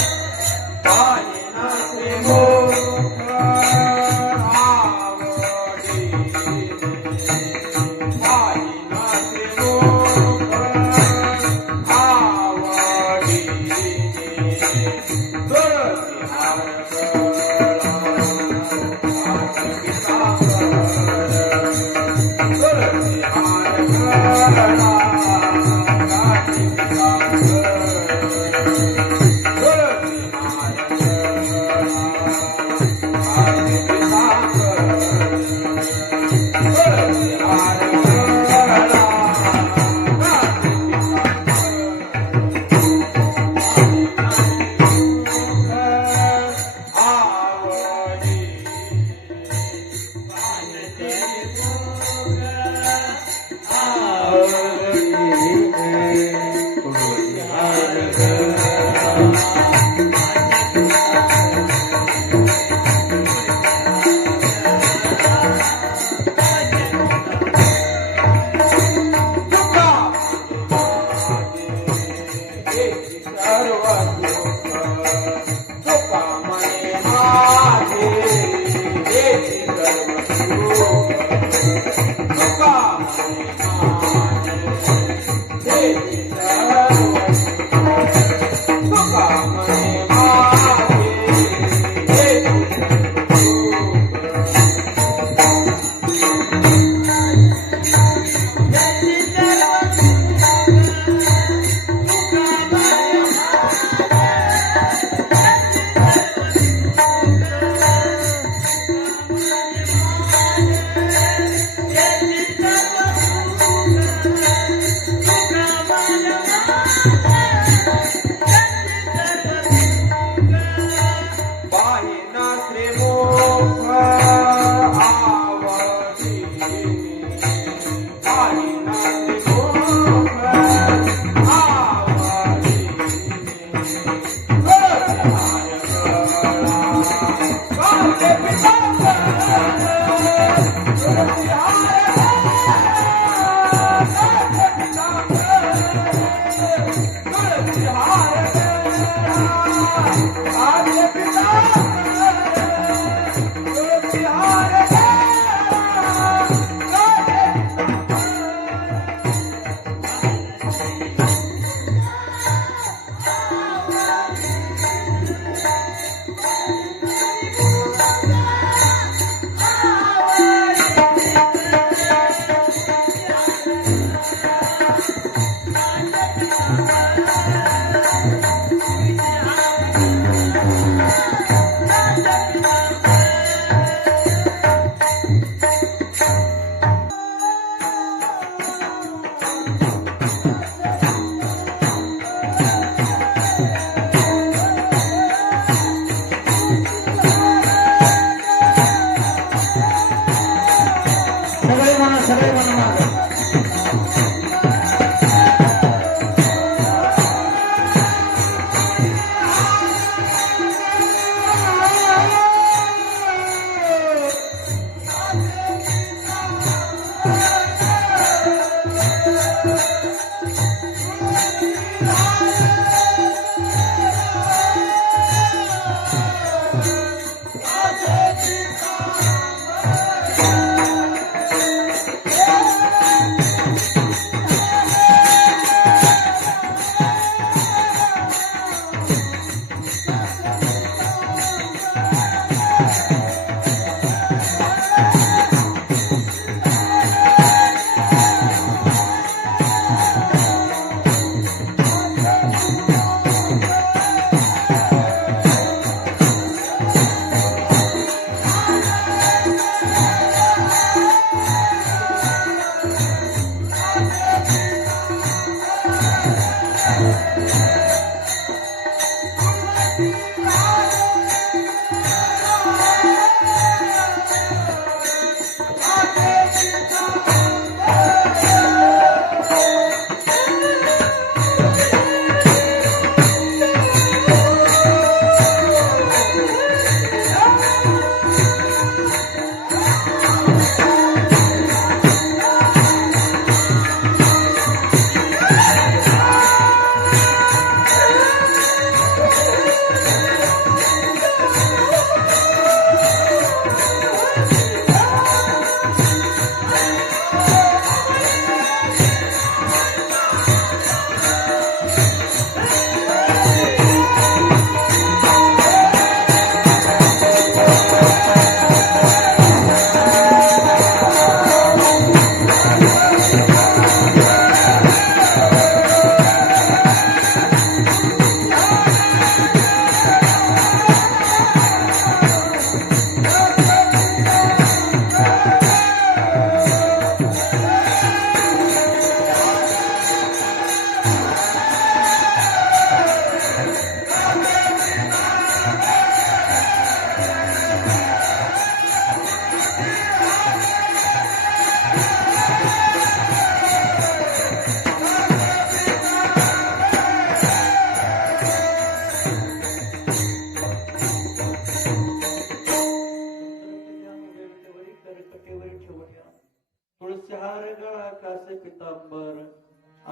हार गळा कासे पितांबर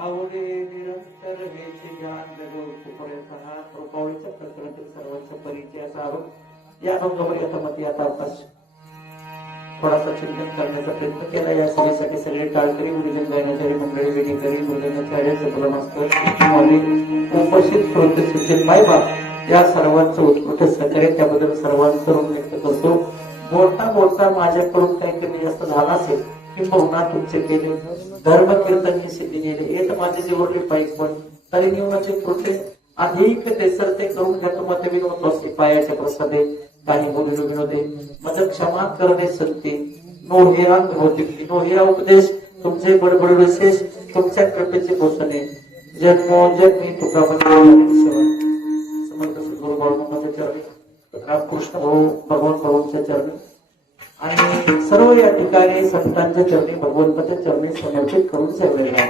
आवडे निरंतर हेचे ज्ञान जगव तुपर्यंत हा कृपावळीच्या प्रकरणातील सर्वांचा परिचय असावा. या अभंगावर आता मध्ये आता अवकाश थोडासा चिंतन करण्याचा प्रयत्न केला. या सभेसाठी सगळे टाळकरी गुरुजन गायनाचारी मंडळी वेणीकरी गुरुजनाचार्य सफल मास्तर उपस्थित श्रोते सुचित मायबाप या सर्वांचं उत्कृष्ट सहकार्य त्याबद्दल सर्वांचं ऋण व्यक्त करतो. बोलता बोलता माझ्याकडून काही कमी जास्त झाला असेल किंबहुना तुमचे केले धर्म कीर्तन ही सिद्धी नेले हे तर माझे जेवढे पाहिजे पण तरी निवनाचे कृत्य अधिक ते करून घेतो. मत विनोद असे पायाच्या प्रसादे काही बोलिलो विनोदे मत क्षमा कर दे संते नोहेरांग होते नोहेरा उपदेश तुमचे बडबड विशेष तुमच्या कृपेचे पोषणे जन्मोजन मी तुका समर्थ गुरु बाळमामाच्या चरणी रामकृष्ण भाऊ भगवान भाऊंच्या चरणी आणि सर्व या ठिकाणी संतांच्या चरणी भगवंताच्या चरणी समर्पित करून सेवेला